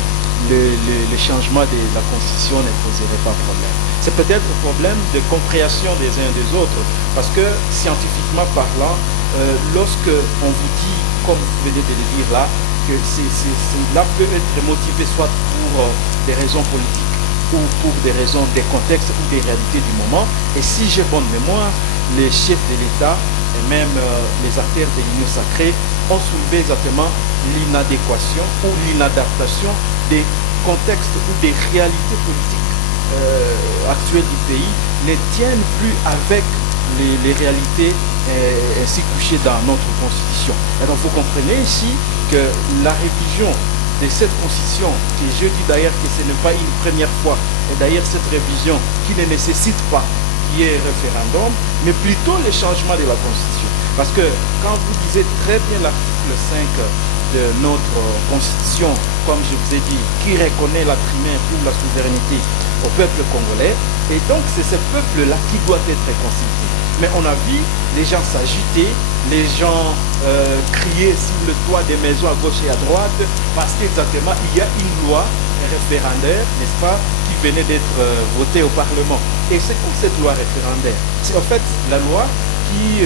le changement de la Constitution ne poserait pas problème. C'est peut-être un problème de compréhension des uns et des autres, parce que scientifiquement parlant, lorsque on vous dit, comme vous venez de le dire là, que cela peut être motivé soit pour des raisons politiques ou pour des raisons des contextes ou des réalités du moment, et si j'ai bonne mémoire, les chefs de l'État et même les acteurs de l'Union sacrée ont soulevé exactement l'inadéquation ou l'inadaptation des contextes ou des réalités politiques actuelles du pays ne tiennent plus avec les réalités ainsi couchées dans notre constitution. Et donc vous comprenez ici que la révision de cette constitution, et je dis d'ailleurs que ce n'est pas une première fois, et d'ailleurs cette révision qui ne nécessite pas qu'il y ait référendum, mais plutôt le changement de la constitution. Parce que quand vous lisez très bien l'article 5 de notre constitution, comme je vous ai dit, qui reconnaît la primaire pour la souveraineté au peuple congolais, et donc c'est ce peuple-là qui doit être constitué. Mais on a vu les gens s'agiter, les gens crier sur le toit des maisons à gauche et à droite, parce qu'exactement il y a une loi référendaire, n'est-ce pas, qui venait d'être votée au Parlement. Et c'est quoi cette loi référendaire? C'est en fait la loi qui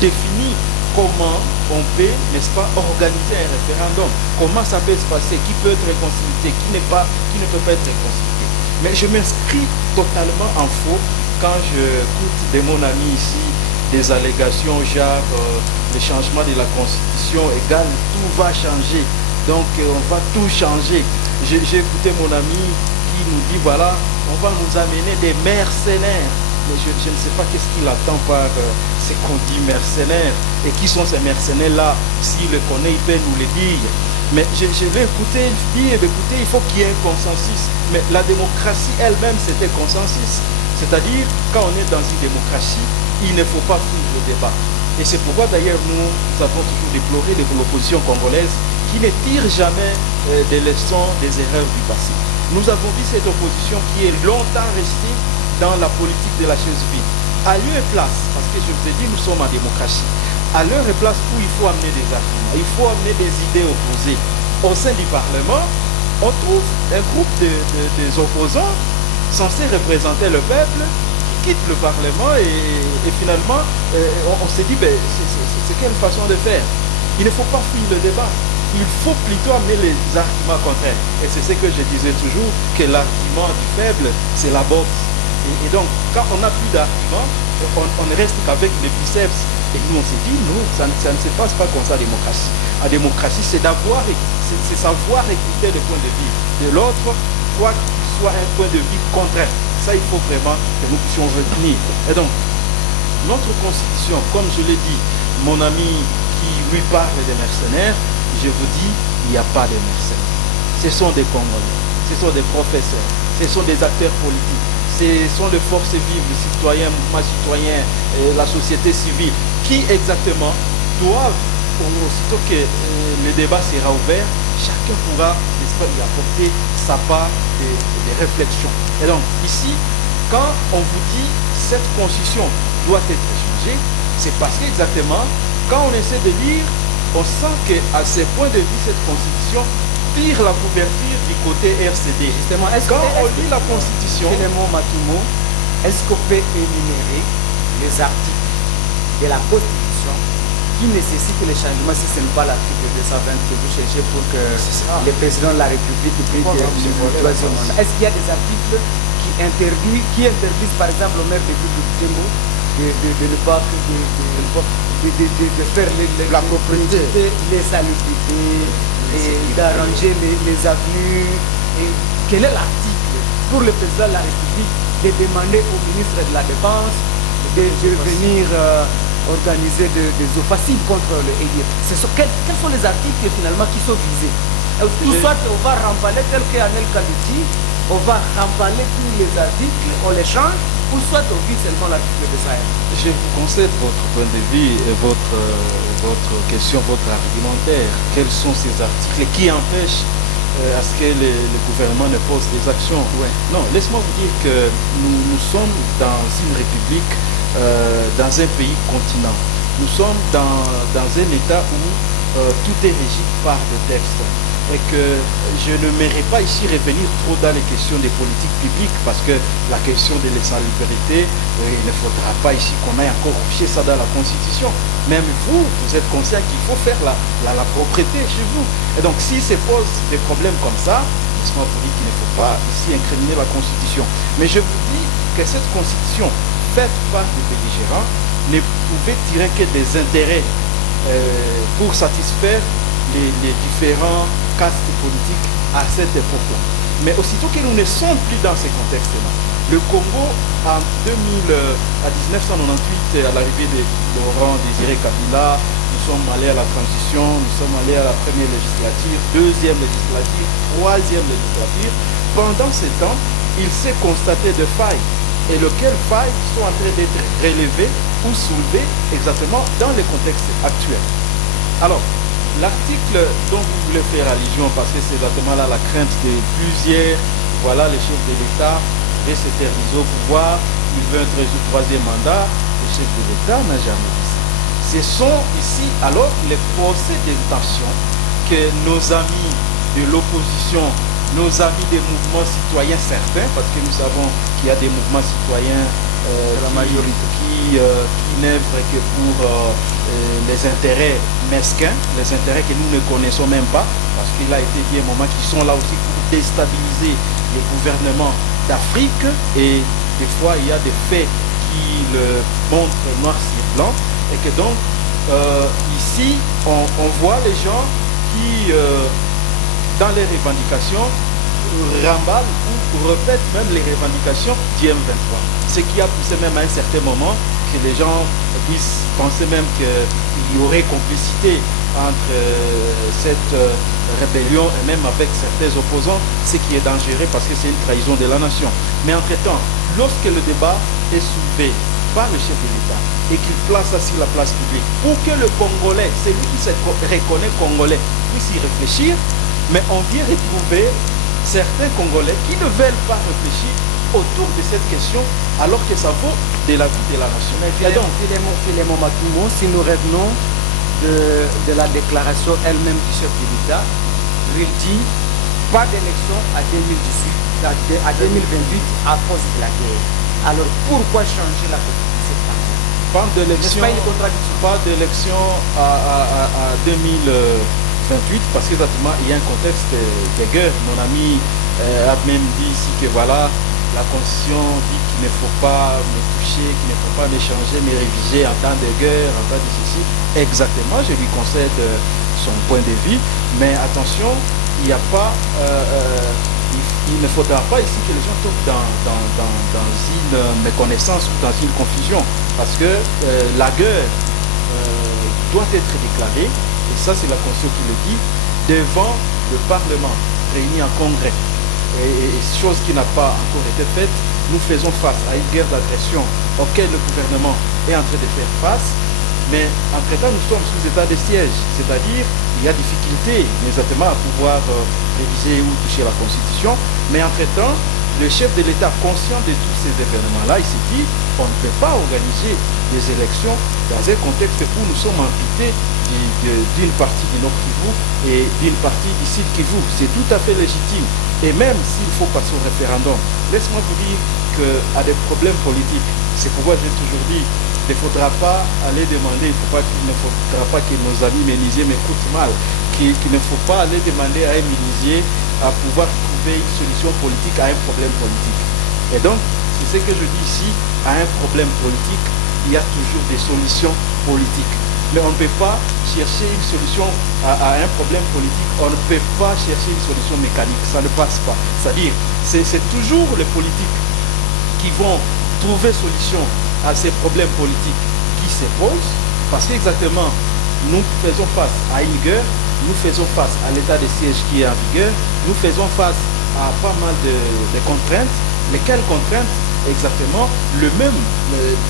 définit comment on peut, n'est-ce pas, organiser un référendum, comment ça peut se passer, qui peut être consulté, qui ne peut pas être consulté. Mais je m'inscris totalement en faux quand j'écoute de mon ami ici des allégations genre le changement de la constitution égale tout va changer, donc on va tout changer. J'ai écouté mon ami qui nous dit voilà, on va nous amener des mercenaires. Mais je ne sais pas qu'est-ce qu'il attend par ce qu'on dit mercenaires. Et qui sont ces mercenaires-là? S'il le connaît, il peut nous le dire. Mais je l'ai écouté, il faut qu'il y ait un consensus. Mais la démocratie elle-même, c'était consensus. C'est-à-dire, quand on est dans une démocratie, il ne faut pas fuir le débat. Et c'est pourquoi d'ailleurs nous avons toujours déploré l'opposition congolaise qui ne tire jamais des leçons des erreurs du passé. Nous avons vu cette opposition qui est longtemps restée dans la politique de la chose vide. À lieu et place, parce que je vous ai dit, nous sommes en démocratie, à l'heure et place où il faut amener des arguments, il faut amener des idées opposées. Au sein du Parlement, on trouve un groupe des opposants censés représenter le peuple qui quitte le Parlement et finalement, on s'est dit, ben, c'est quelle façon de faire? Il ne faut pas fuir le débat. Il faut plutôt amener les arguments contraires. Et c'est ce que je disais toujours, que l'argument du faible, c'est la boxe. Et donc, quand on n'a plus d'arguments, on ne reste qu'avec les biceps. Et nous, on s'est dit, nous, ça ne se passe pas comme ça, la démocratie. La démocratie, c'est savoir écouter le point de vue de l'autre, quoi qu'il soit un point de vue contraire. Ça, il faut vraiment que nous puissions retenir. Et donc, notre constitution, comme je l'ai dit, mon ami qui lui parle des mercenaires, je vous dis, il n'y a pas de mercenaires. Ce sont des Congolais, ce sont des professeurs, ce sont des acteurs politiques. Ce sont les forces vives, les citoyens, mouvements citoyens, la société civile, qui exactement doivent, aussitôt que le débat sera ouvert, chacun pourra, n'est-ce pas, y apporter sa part de réflexion. Et donc, ici, quand on vous dit cette constitution doit être changée, c'est parce qu'exactement, quand on essaie de lire, on sent qu'à ce point de vue, cette constitution tire la couverture du côté RCD. Justement, quand on lit la Constitution, est-ce qu'on peut énumérer les articles de la Constitution qui nécessitent le changement si ce n'est pas l'article 220 que vous cherchez pour que le président de la République prenne le troisième mandat? Est-ce qu'il y a des articles qui interdisent par exemple au maire de Butembo de ne pas de faire la propriété, les salubrités, et d'arranger les avenues? Et quel est l'article pour le président de la République de demander au ministre de la Défense de venir organiser des offensives contre le EDF? Quels sont les articles finalement qui sont visés? Tout soit on va remballer tel qu'Anel Kaliti, on va remballer tous les articles, on les change, ou soit on vise seulement l'article de Sahel. Je vous concède votre point de vue et votre question, votre argumentaire. Quels sont ces articles qui empêchent à ce que le gouvernement ne pose des actions? Non, laisse-moi vous dire que nous sommes dans une république, dans un pays continent. nous sommes dans un état où tout est régi par des textes. Et que je ne m'irai pas ici revenir trop dans les questions des politiques publiques parce que la question de l'insalubrité, il ne faudra pas ici qu'on aille encore ficher ça dans la Constitution. Même vous êtes conscient qu'il faut faire la propreté chez vous. Et donc si se posent des problèmes comme ça, laisse-moi vous dire qu'il ne faut pas ici incriminer la Constitution. Mais je vous dis que cette Constitution faite par des belligérants ne pouvait tirer que des intérêts pour satisfaire les différents castes politiques à cette époque-là. Mais aussitôt que nous ne sommes plus dans ces contextes-là, le Congo, en 1998, à l'arrivée de Laurent Désiré Kabila, nous sommes allés à la transition, nous sommes allés à la première législature, deuxième législature, troisième législature. Pendant ce temps, il s'est constaté des failles. Et lesquelles failles sont en train d'être relevées ou soulevées exactement dans le contexte actuel. Alors, l'article dont vous voulez faire allusion, parce que c'est exactement là la crainte de plusieurs, voilà, les chefs de l'État veut s'éterniser au pouvoir, il veut un troisième mandat, le chef de l'État n'a jamais dit ça. Ce sont ici alors les procès d'intention que nos amis de l'opposition, nos amis des mouvements citoyens certains, parce que nous savons qu'il y a des mouvements citoyens la majorité qui n'œuvrent que pour les intérêts mesquins, les intérêts que nous ne connaissons même pas, parce qu'il a été dit un moment qu'ils sont là aussi pour déstabiliser les gouvernements d'Afrique, et des fois il y a des faits qui le montrent noir sur blanc, et que donc ici on voit les gens qui dans les revendications remballent ou répètent même les revendications du M23. Ce qui a poussé même à un certain moment que les gens puissent penser même qu'il y aurait complicité entre cette rébellion et même avec certains opposants, ce qui est dangereux parce que c'est une trahison de la nation. Mais entre-temps, lorsque le débat est soulevé par le chef de l'État et qu'il place ça sur la place publique, pour que le Congolais, celui qui se reconnaît Congolais, puisse y réfléchir, mais on vient retrouver certains Congolais qui ne veulent pas réfléchir autour de cette question alors que ça vaut de la vie de la nation. Mais Philémon Matoumo, si nous revenons de la déclaration elle-même du chef de l'État, il dit pas d'élection à 2018, à 2028 à cause de la guerre. Alors pourquoi changer la constitution? Pas d'élection à 2028 parce qu'exactement il y a un contexte de guerre. Mon ami a même dit ici que voilà, la constitution dit qu'il ne faut pas me toucher, qu'il ne faut pas m'échanger, me réviser en temps de guerre, en temps de ceci. Exactement, je lui concède son point de vue, mais attention, il n'y a pas, il ne faudra pas ici que les gens tombent dans une méconnaissance ou dans une confusion, parce que la guerre doit être déclarée, et ça c'est la Constitution qui le dit, devant le Parlement réuni en congrès. Et chose qui n'a pas encore été faite, nous faisons face à une guerre d'agression auquel le gouvernement est en train de faire face, mais entre-temps nous sommes sous état de siège, c'est-à-dire il y a difficulté exactement à pouvoir réviser ou toucher la Constitution, mais entre-temps le chef de l'État, conscient de tous ces événements-là, il s'est dit on ne peut pas organiser des élections dans un contexte où nous sommes amputés d'une partie de notre Kivu et d'une partie du Sud Kivu. C'est tout à fait légitime. Et même s'il faut passer au référendum, laisse-moi vous dire qu'à des problèmes politiques, c'est pourquoi j'ai toujours dit il ne faudra pas aller demander, il ne faudra pas que nos amis menuisiers m'écoutent mal, qu'il ne faut pas aller demander à un menuisier à pouvoir trouver une solution politique à un problème politique. Et donc, c'est ce que je dis ici, à un problème politique, il y a toujours des solutions politiques. Mais on ne peut pas chercher une solution à un problème politique, on ne peut pas chercher une solution mécanique, ça ne passe pas. C'est-à-dire, c'est toujours les politiques qui vont trouver solution à ces problèmes politiques qui se posent, parce qu'exactement, nous faisons face à une guerre, nous faisons face à l'état de siège qui est en vigueur, nous faisons face à pas mal de contraintes, lesquelles contraintes, exactement, les mêmes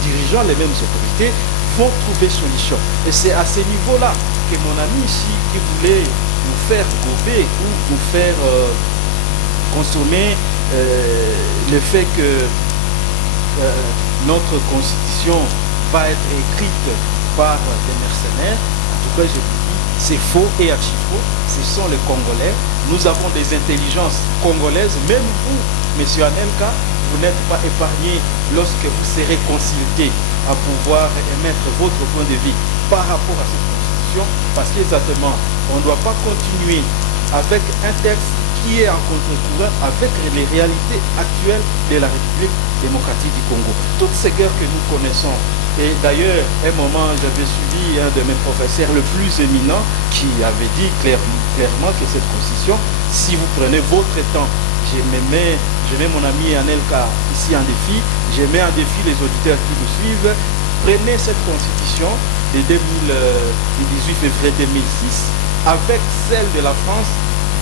dirigeants, les mêmes autorités vont trouver solution. Et c'est à ce niveau-là que mon ami ici, qui voulait nous faire gober ou nous faire consommer le fait que notre constitution va être écrite par des mercenaires. En tout cas, je vous dis, c'est faux et archi-faux. Ce sont les Congolais. Nous avons des intelligences congolaises. Même vous, monsieur Anelka, vous n'êtes pas épargné lorsque vous serez consulté à pouvoir émettre votre point de vue par rapport à cette constitution, parce qu'exactement, on ne doit pas continuer avec un texte qui est en contre-courant avec les réalités actuelles de la République démocratique du Congo. Toutes ces guerres que nous connaissons, et d'ailleurs, un moment, j'avais suivi un de mes professeurs le plus éminent qui avait dit clairement que cette constitution, si vous prenez votre temps, je mets mon ami Anelka ici en défi, je mets en défi les auditeurs qui nous suivent, prenez cette constitution de 18 février 2006 avec celle de la France,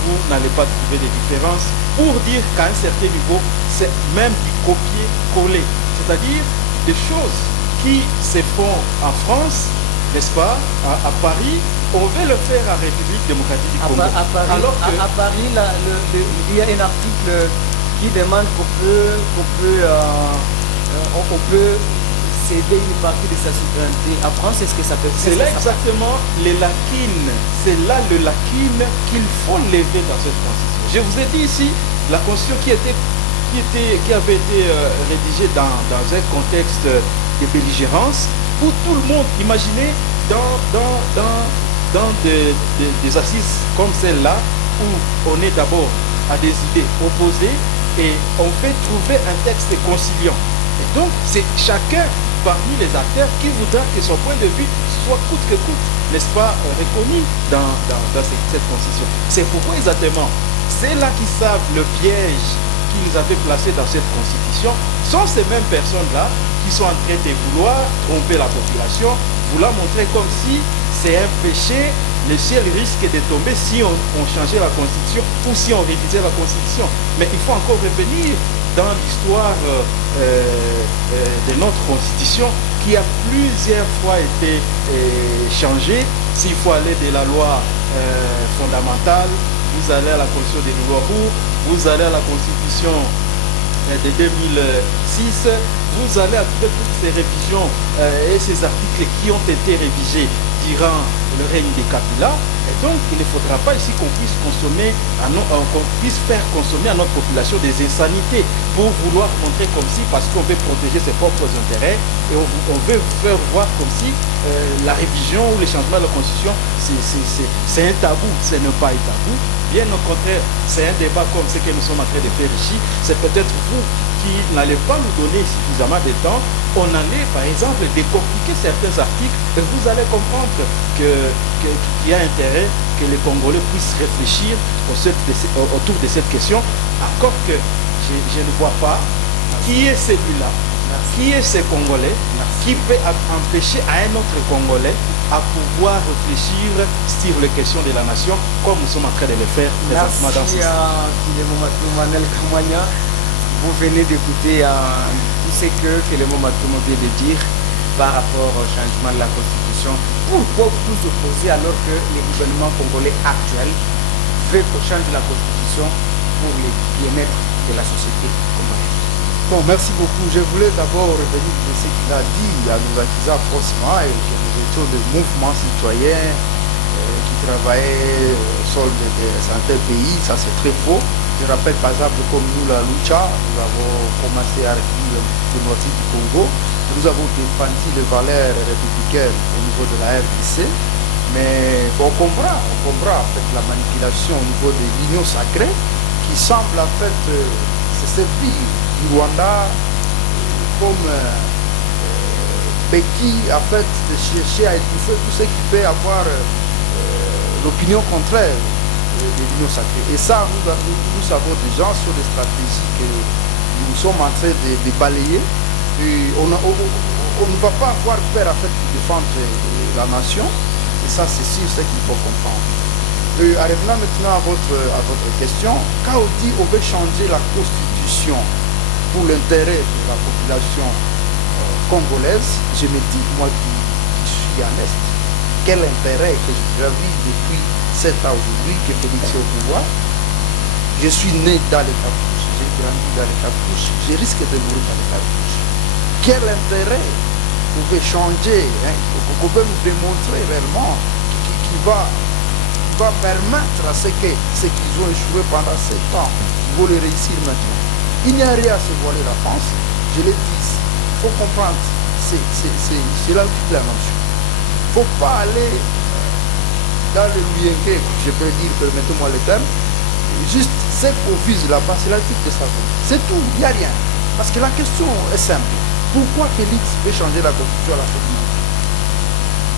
vous n'allez pas trouver de différence pour dire qu'à un certain niveau, c'est même du copier-coller, c'est-à-dire des choses qui se font en France, n'est-ce pas, à Paris, on veut le faire en République démocratique du Congo. À Paris, il y a un article qui demande qu'on peut céder une partie de sa souveraineté. En France, est-ce que ça peut faire? C'est là exactement les lacunes. C'est là le lacune qu'il faut lever dans cette constitution. Je vous ai dit ici, la constitution qui avait été rédigée dans un contexte de belligérance, où tout le monde, imaginez, dans des assises comme celle-là, où on est d'abord à des idées opposées et on fait trouver un texte conciliant. Et donc, c'est chacun parmi les acteurs qui voudra que son point de vue soit coûte que coûte, n'est-ce pas, reconnu dans cette constitution. C'est pourquoi exactement, c'est là qui savent le piège qu'ils avaient placé dans cette constitution, sont ces mêmes personnes-là qui sont en train de vouloir tromper la population, vouloir montrer comme si c'est un péché, le ciel risque de tomber si on changeait la constitution ou si on révisait la constitution. Mais il faut encore revenir dans l'histoire de notre constitution qui a plusieurs fois été changée. S'il faut aller de la loi fondamentale, vous allez à la constitution de Louarou, vous allez à la constitution de 2006, vous allez à toutes ces révisions et ces articles qui ont été révisés durant le règne des Kabila. Et donc, il ne faudra pas ici qu'on puisse faire consommer à notre population des insanités pour vouloir montrer comme si, parce qu'on veut protéger ses propres intérêts, et on veut faire voir comme si la révision ou le changement de la constitution, c'est un tabou. Ce n'est pas un tabou. Bien au contraire, c'est un débat comme ce que nous sommes en train de faire ici. C'est peut-être vous qui n'allez pas nous donner suffisamment de temps. On allait, par exemple, décortiquer certains articles et vous allez comprendre qu'il y a intérêt que les Congolais puissent réfléchir autour de cette question. Encore que je ne vois pas qui est celui-là, qui est ce Congolais, qui peut empêcher à un autre Congolais à pouvoir réfléchir sur les questions de la nation comme nous sommes en train de le faire présentement dans ce Kamanya. Vous venez d'écouter tout ce que Filemon Matoumo vient de dire par rapport au changement de la Constitution. Pourquoi vous opposez alors que le gouvernement congolais actuel veut qu'on change la Constitution pour le bien-être de la société congolaise? Bon, merci beaucoup. Je voulais d'abord revenir sur ce qu'il a dit à Nouakiza Prosma et que nous étions des mouvements citoyens qui travaillaient au sol de certains pays. Ça, c'est très faux. Je rappelle par exemple comme nous, la Lucha, nous avons commencé à recueillir le nord du Congo. Nous avons défendu les valeurs républicaines au niveau de la RDC. Mais on comprend en fait la manipulation au niveau de l'union sacrée qui semble en fait se servir du Rwanda comme béquille en fait de chercher à étouffer tout ce qui peut avoir l'opinion contraire de l'union sacrée. Et ça, nous savons déjà sur les stratégies que nous sommes en train de balayer. Et on ne va pas avoir peur en fait de défendre la nation. Et ça, c'est sûr, ce qu'il faut comprendre. En revenant maintenant à votre question, quand on dit on veut changer la constitution pour l'intérêt de la population congolaise, je me dis, moi qui suis en Est, quel intérêt que j'ai vu depuis 7 ans aujourd'hui que Félix est au pouvoir. Je suis né dans les cartouches, j'ai grandi dans les cartouches, je risque de mourir dans les cartouches. Quel intérêt pouvait changer au qu'on peut nous démontrer réellement qui va permettre à ce qu'ils ont échoué pendant 7 ans, ils vont les réussir maintenant. Il n'y a rien à se voiler la France, je l'ai dit, il faut comprendre, c'est la vie de la nation. Il ne faut pas aller dans le Luyenke, je peux dire, permettez-moi le terme, juste ce qu'on vise là-bas, c'est la vie de sa vie. C'est tout, il n'y a rien. Parce que la question est simple. Pourquoi Félix veut changer la constitution à la fin du monde?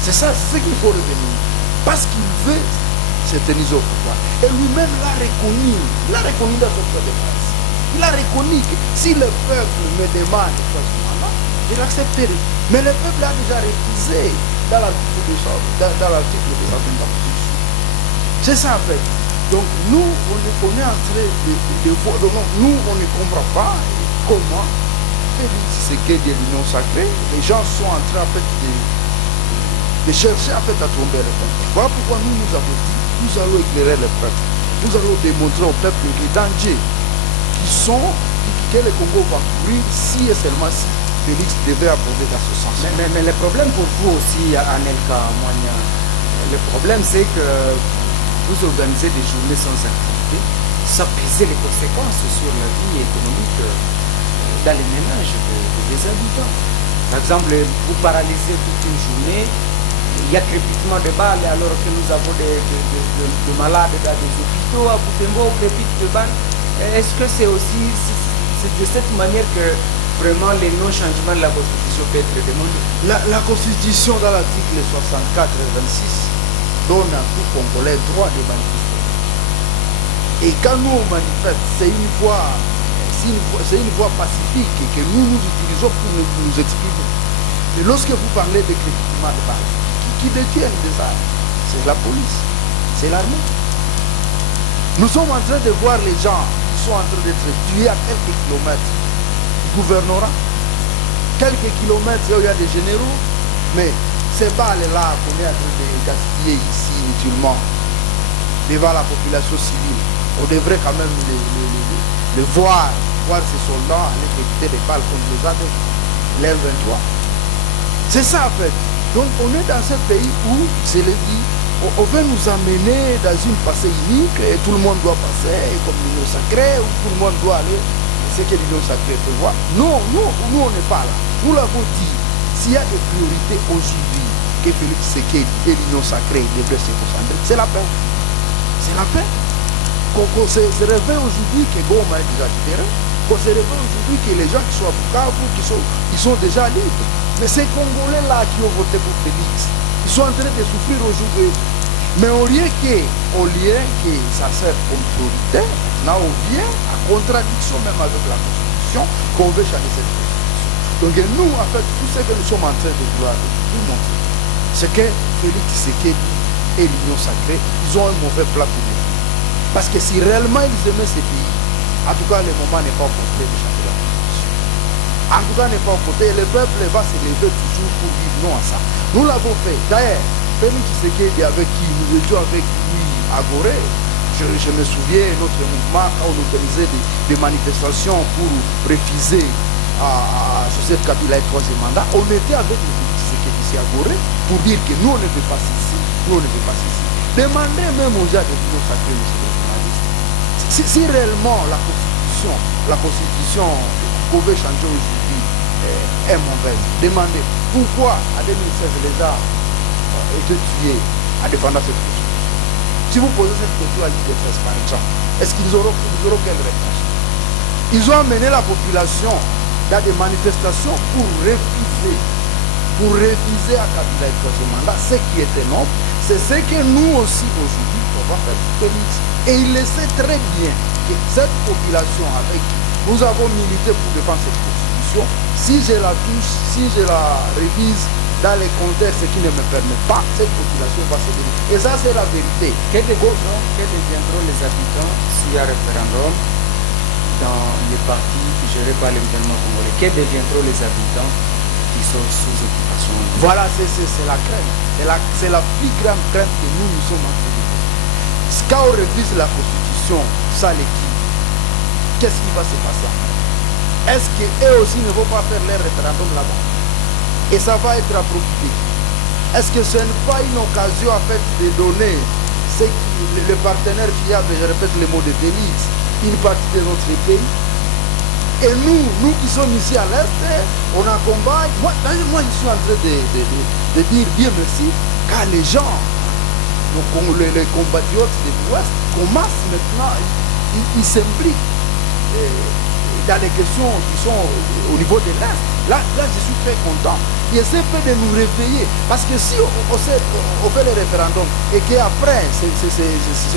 C'est ça, c'est ce qu'il faut revenir. Parce qu'il veut se tenir au pouvoir. Et lui-même l'a reconnu dans son cœur de France. Il a reconnu que si le peuple me demande de faire ce mandat, je l'accepterai. Mais le peuple a déjà refusé dans l'article de la Constitution. C'est ça en fait. Donc nous, on est en train de voir. Nous, on ne comprend pas comment Félix Tshisekedi de l'Union sacrée, les gens sont en train en fait, de chercher en fait, à tomber le peuple. Voilà pourquoi nous avons dit, nous allons éclairer le peuple. Nous allons démontrer au peuple les dangers que le Congo va courir si et seulement si Félix devait approuver dans ce sens. Mais le problème pour vous aussi, Anelka Moigna, le problème c'est que vous organisez des journées sans activité, ça pèse les conséquences sur la vie économique dans les ménages des habitants. Par exemple, vous paralysez toute une journée, il y a crépitement de balles alors que nous avons des malades dans des hôpitaux, à Butembo, on crépite de balles. Est-ce que c'est aussi de cette manière que vraiment le non-changement de la Constitution peut être demandé? La Constitution dans l'article 64 et 26 donne à tout Congolais le droit de manifester. Et quand nous on manifeste, c'est une voie pacifique que nous utilisons pour nous exprimer. Et lorsque vous parlez de crépitement de balles, qui détiennent des armes, c'est la police, c'est l'armée. Nous sommes en train de voir les gens qui sont en train d'être tués à quelques kilomètres du gouvernorat. Quelques kilomètres où il y a des généraux, mais ces balles-là qu'on est en train de gaspiller ici inutilement devant la population civile, on devrait quand même les voir ces soldats aller éviter des balles comme les a l'air 23. C'est ça en fait. Donc on est dans un pays où, je l'ai dit, on veut nous amener dans une passée unique et tout le monde doit passer comme l'union sacrée, où tout le monde doit aller ce que l'union sacrée peut voir. Non, nous on n'est pas là. Nous l'avons dit, s'il y a des priorités aujourd'hui que Félix Tshisekedi et l'union sacrée devraient se concentrer, c'est la paix. C'est la paix. Qu'on se réveille aujourd'hui que Goma est déjà libéré, qu'on se réveille aujourd'hui que les gens qui sont à Bukavu, ils sont déjà libres. Mais ces Congolais-là qui ont voté pour Félix, ils sont en train de souffrir aujourd'hui. Mais au lieu que ça serve comme priorité, là on vient à contradiction même avec la Constitution, qu'on veut changer cette Constitution. Donc nous, en fait, tout ce que nous sommes en train de vouloir nous montrer, c'est que Félix Tshisekedi et l'Union sacrée, ils ont un mauvais plat pour nous. Parce que si réellement ils aimaient ce pays, en tout cas le moment n'est pas opportun de changer la Constitution. En tout cas n'est pas opportun, et le peuple va se lever toujours pour dire non à ça. Nous l'avons fait. D'ailleurs, Félix Tshisekedi avec qui nous étions avec lui à Gorée, je me souviens, notre mouvement, quand on organisait des manifestations pour refuser à Joseph Kabila le 3e mandat, on était avec le Félix Tshisekedi ici à Gorée pour dire que nous on ne fait pas ceci, nous on ne fait pas ceci. Demandez même aux gens de l'Union sacrée, monsieur le journaliste, si réellement la Constitution qu'on veut changer aujourd'hui est mauvaise, demandez pourquoi en 2016 les gens étaient tués à défendre cette Constitution. Si vous posez cette question à l'IDFS par exemple, est-ce qu'ils auront quelle réponse? Ils ont amené la population dans des manifestations pour réviser à Kabila le 3e mandat, ce qui était non. C'est ce que nous aussi aujourd'hui on va faire Félix. Et il le sait très bien que cette population avec qui nous avons milité pour défendre cette Constitution, si je la touche, si je la révise dans les contextes qui ne me permettent pas, cette population va se détruire. Et ça c'est la vérité. Que deviendront les habitants s'il y a référendum dans les partis gérés par le gouvernement congolais? Que deviendront les habitants qui sont sous occupation? Voilà, c'est la crainte. C'est la plus grande crainte que nous sommes en train de faire. Quand on révise la Constitution, ça l'équipe, qu'est-ce qui va se passer après? Est-ce qu'eux aussi ne vont pas faire leur référendum là-bas? Et ça va être approuvé. Est-ce que ce n'est pas une occasion en fait de donner le partenaire fiable, je répète le mot de Félix, une partie de notre pays? Et nous qui sommes ici à l'Est, on accompagne. Moi, je suis en train de dire bien merci, car les gens, les compatriotes de l'Ouest commencent maintenant, ils s'impliquent dans les questions qui sont au niveau de l'Est. Là, je suis très content. Ils essaient de nous réveiller. Parce que si on fait les référendums et qu'après, ces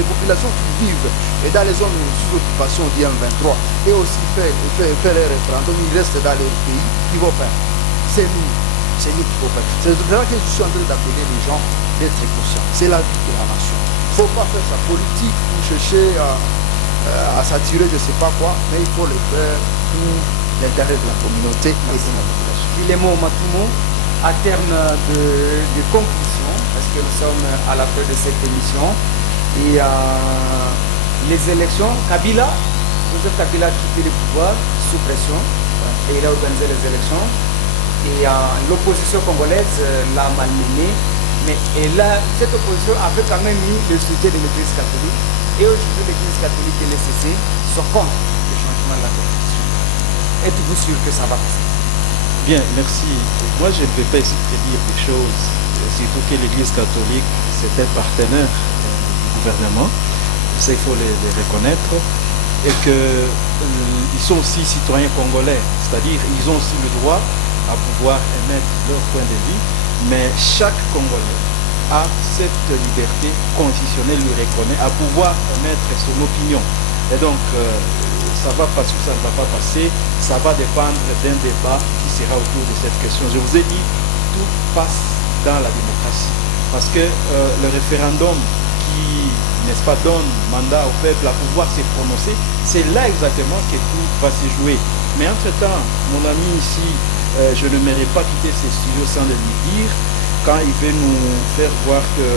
populations qui vivent et dans les zones sous occupation du M23 et aussi fait les référendums, ils restent dans les pays, qui vont faire. C'est nous qui vont faire. C'est là que je suis en train d'appeler les gens d'être conscients. C'est la vie de la nation. Il ne faut pas faire sa politique pour chercher à s'attirer je ne sais pas quoi, mais il faut le faire pour l'intérêt de la communauté et de la population. Guillermo Matumo, à terme de conclusion, parce que nous sommes à la fin de cette émission, et les élections, Joseph Kabila a quitté le pouvoir sous pression, et il a organisé les élections, et l'opposition congolaise l'a malmené, mais cette opposition avait quand même eu le soutien de l'Église catholique. Et aujourd'hui, l'Église catholique et les CC sont contre le changement de la Constitution. Êtes-vous sûr que ça va passer? Bien, merci. Moi, je ne vais pas essayer de prédire des choses, surtout que l'Église catholique, c'est un partenaire du gouvernement. Ça, il faut les reconnaître. Et qu'ils sont aussi citoyens congolais, c'est-à-dire ils ont aussi le droit à pouvoir émettre leur point de vue, mais chaque Congolais a cette liberté constitutionnelle, lui reconnaît, à pouvoir émettre son opinion. Et donc, ça va passer ou ça ne va pas passer, ça va dépendre d'un débat qui sera autour de cette question. Je vous ai dit, tout passe dans la démocratie. Parce que le référendum qui, n'est-ce pas, donne mandat au peuple à pouvoir se prononcer, c'est là exactement que tout va se jouer. Mais entre-temps, mon ami ici, je ne mérite pas quitter ces studios sans le lui dire, quand il veut nous faire voir que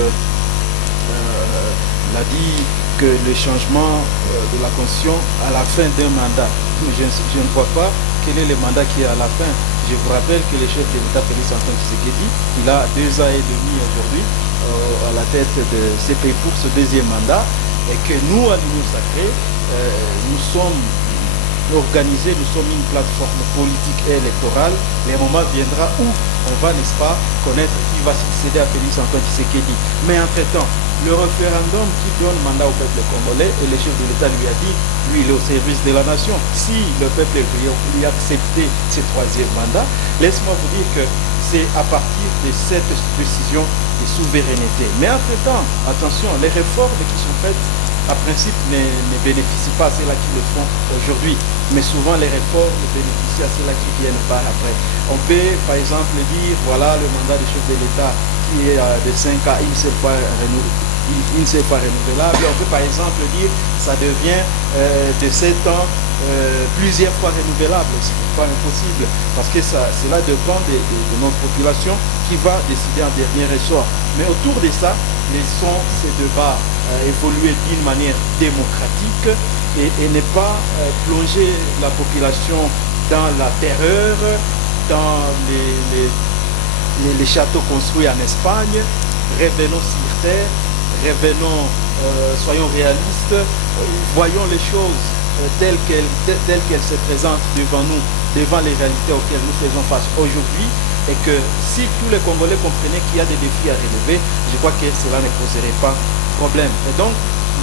il a dit que le changement de la Constitution à la fin d'un mandat. Je ne vois pas quel est le mandat qui est à la fin. Je vous rappelle que le chef de l'État, Félix Antoine Tshisekedi, il a 2 ans et demi aujourd'hui à la tête de ce pays pour ce deuxième mandat, et que nous, à l'Union Sacrée, nous sommes organisés, nous sommes une plateforme politique et électorale. Le moment viendra où on va, n'est-ce pas, connaître qui va succéder à Félix Antoine Tshisekedi. Mais entre-temps, le référendum qui donne mandat au peuple congolais, et le chef de l'État lui a dit, lui il est au service de la nation. Si le peuple lui a accepté ce 3e mandat, laisse-moi vous dire que c'est à partir de cette décision de souveraineté. Mais entre-temps, attention, les réformes qui sont faites, à principe, ne bénéficient pas à ceux-là qui le font aujourd'hui. Mais souvent, les réformes bénéficient à ceux-là qui viennent par après. On peut, par exemple, dire, voilà, le mandat du chef de l'État qui est de 5 ans, il ne s'est pas renouvelable. On peut, par exemple, dire, ça devient de 7 ans, plusieurs fois renouvelable. Ce n'est pas impossible, parce que cela dépend de notre population qui va décider en dernier ressort. Mais autour de ça, laissons ces débats évoluer d'une manière démocratique et ne pas plonger la population dans la terreur, dans les châteaux construits en Espagne. Revenons sur terre, revenons, soyons réalistes, voyons les choses telles qu'elles se présentent devant nous, devant les réalités auxquelles nous faisons face aujourd'hui, et que si tous les Congolais comprenaient qu'il y a des défis à relever, je crois que cela ne poserait pas problème. Et donc,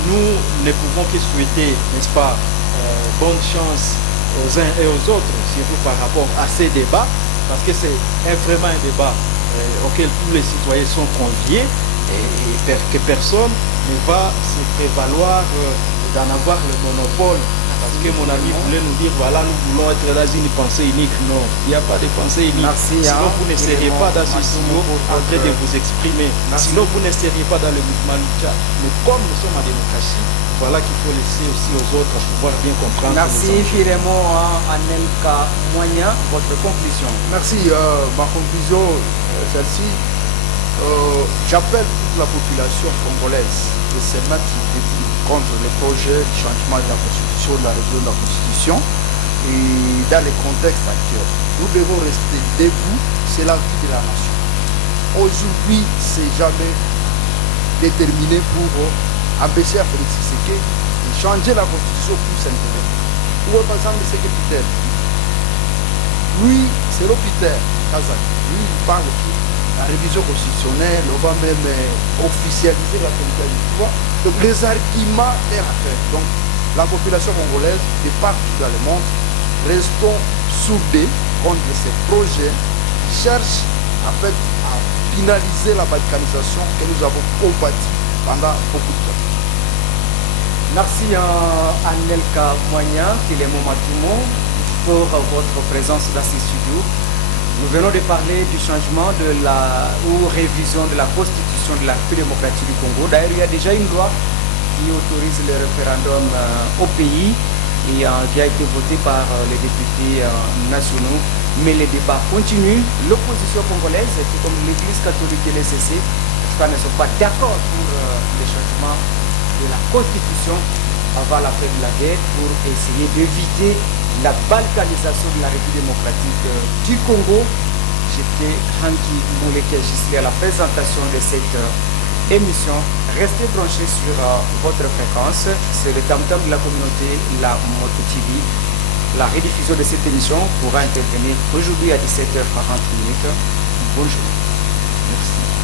nous ne pouvons que souhaiter, n'est-ce pas, bonne chance aux uns et aux autres, surtout par rapport à ces débats, parce que c'est vraiment un débat auquel tous les citoyens sont conviés, et que personne ne va se prévaloir d'en avoir le monopole. Parce que mon ami voulait nous dire, voilà, nous voulons être dans une pensée unique. Non, il n'y a pas de pensée unique. Merci, sinon, vous ne seriez pas dans ce studio en train de vous exprimer. Merci. Sinon, vous ne seriez pas dans le mouvement Lucha. Mais comme nous sommes en démocratie, voilà qu'il faut laisser aussi aux autres à pouvoir bien comprendre. Merci, Firemo Anelka Moigna, votre conclusion. Merci. Ma conclusion, celle-ci, j'appelle toute la population congolaise de se mettre contre le projet de changement de la Constitution, de la révision de la Constitution, et dans le contexte actuel. Nous devons rester debout, c'est la vie de la nation. aujourd'hui, c'est jamais déterminé pour empêcher à Félix Tshisekedi de changer la constitution pour s'intégrer. Ou par exemple, c'est que Peter, lui, c'est le Peter Kazak, lui, il parle de la révision constitutionnelle, on va même officialiser la territoire. Donc les arguments sont à faire. Donc la population congolaise, de partout dans le monde, restons soudés contre ces projets qui cherchent en fait à finaliser la balkanisation que nous avons combattue pendant beaucoup de temps. Merci à Anelka Moigna, Télémo Matoumo, pour votre présence dans ces studios. Nous venons de parler du changement ou révision de la constitution de la République démocratique du Congo. D'ailleurs, il y a déjà une loi qui autorise le référendum au pays et qui a été votée par les députés nationaux. Mais les débats continuent. L'opposition congolaise, tout comme l'Église catholique et les CC, en tout cas, ne sont pas d'accord pour le changement de la constitution avant la fin de la guerre pour essayer d'éviter la balkanisation de la République démocratique du Congo. J'étais Hanki Mouleke Gisli à la présentation de cette émission. Restez branchés sur votre fréquence. C'est le tam-tam de la communauté, la Moto TV. La rediffusion de cette émission pourra intervenir aujourd'hui à 17h40. Bonjour. Merci.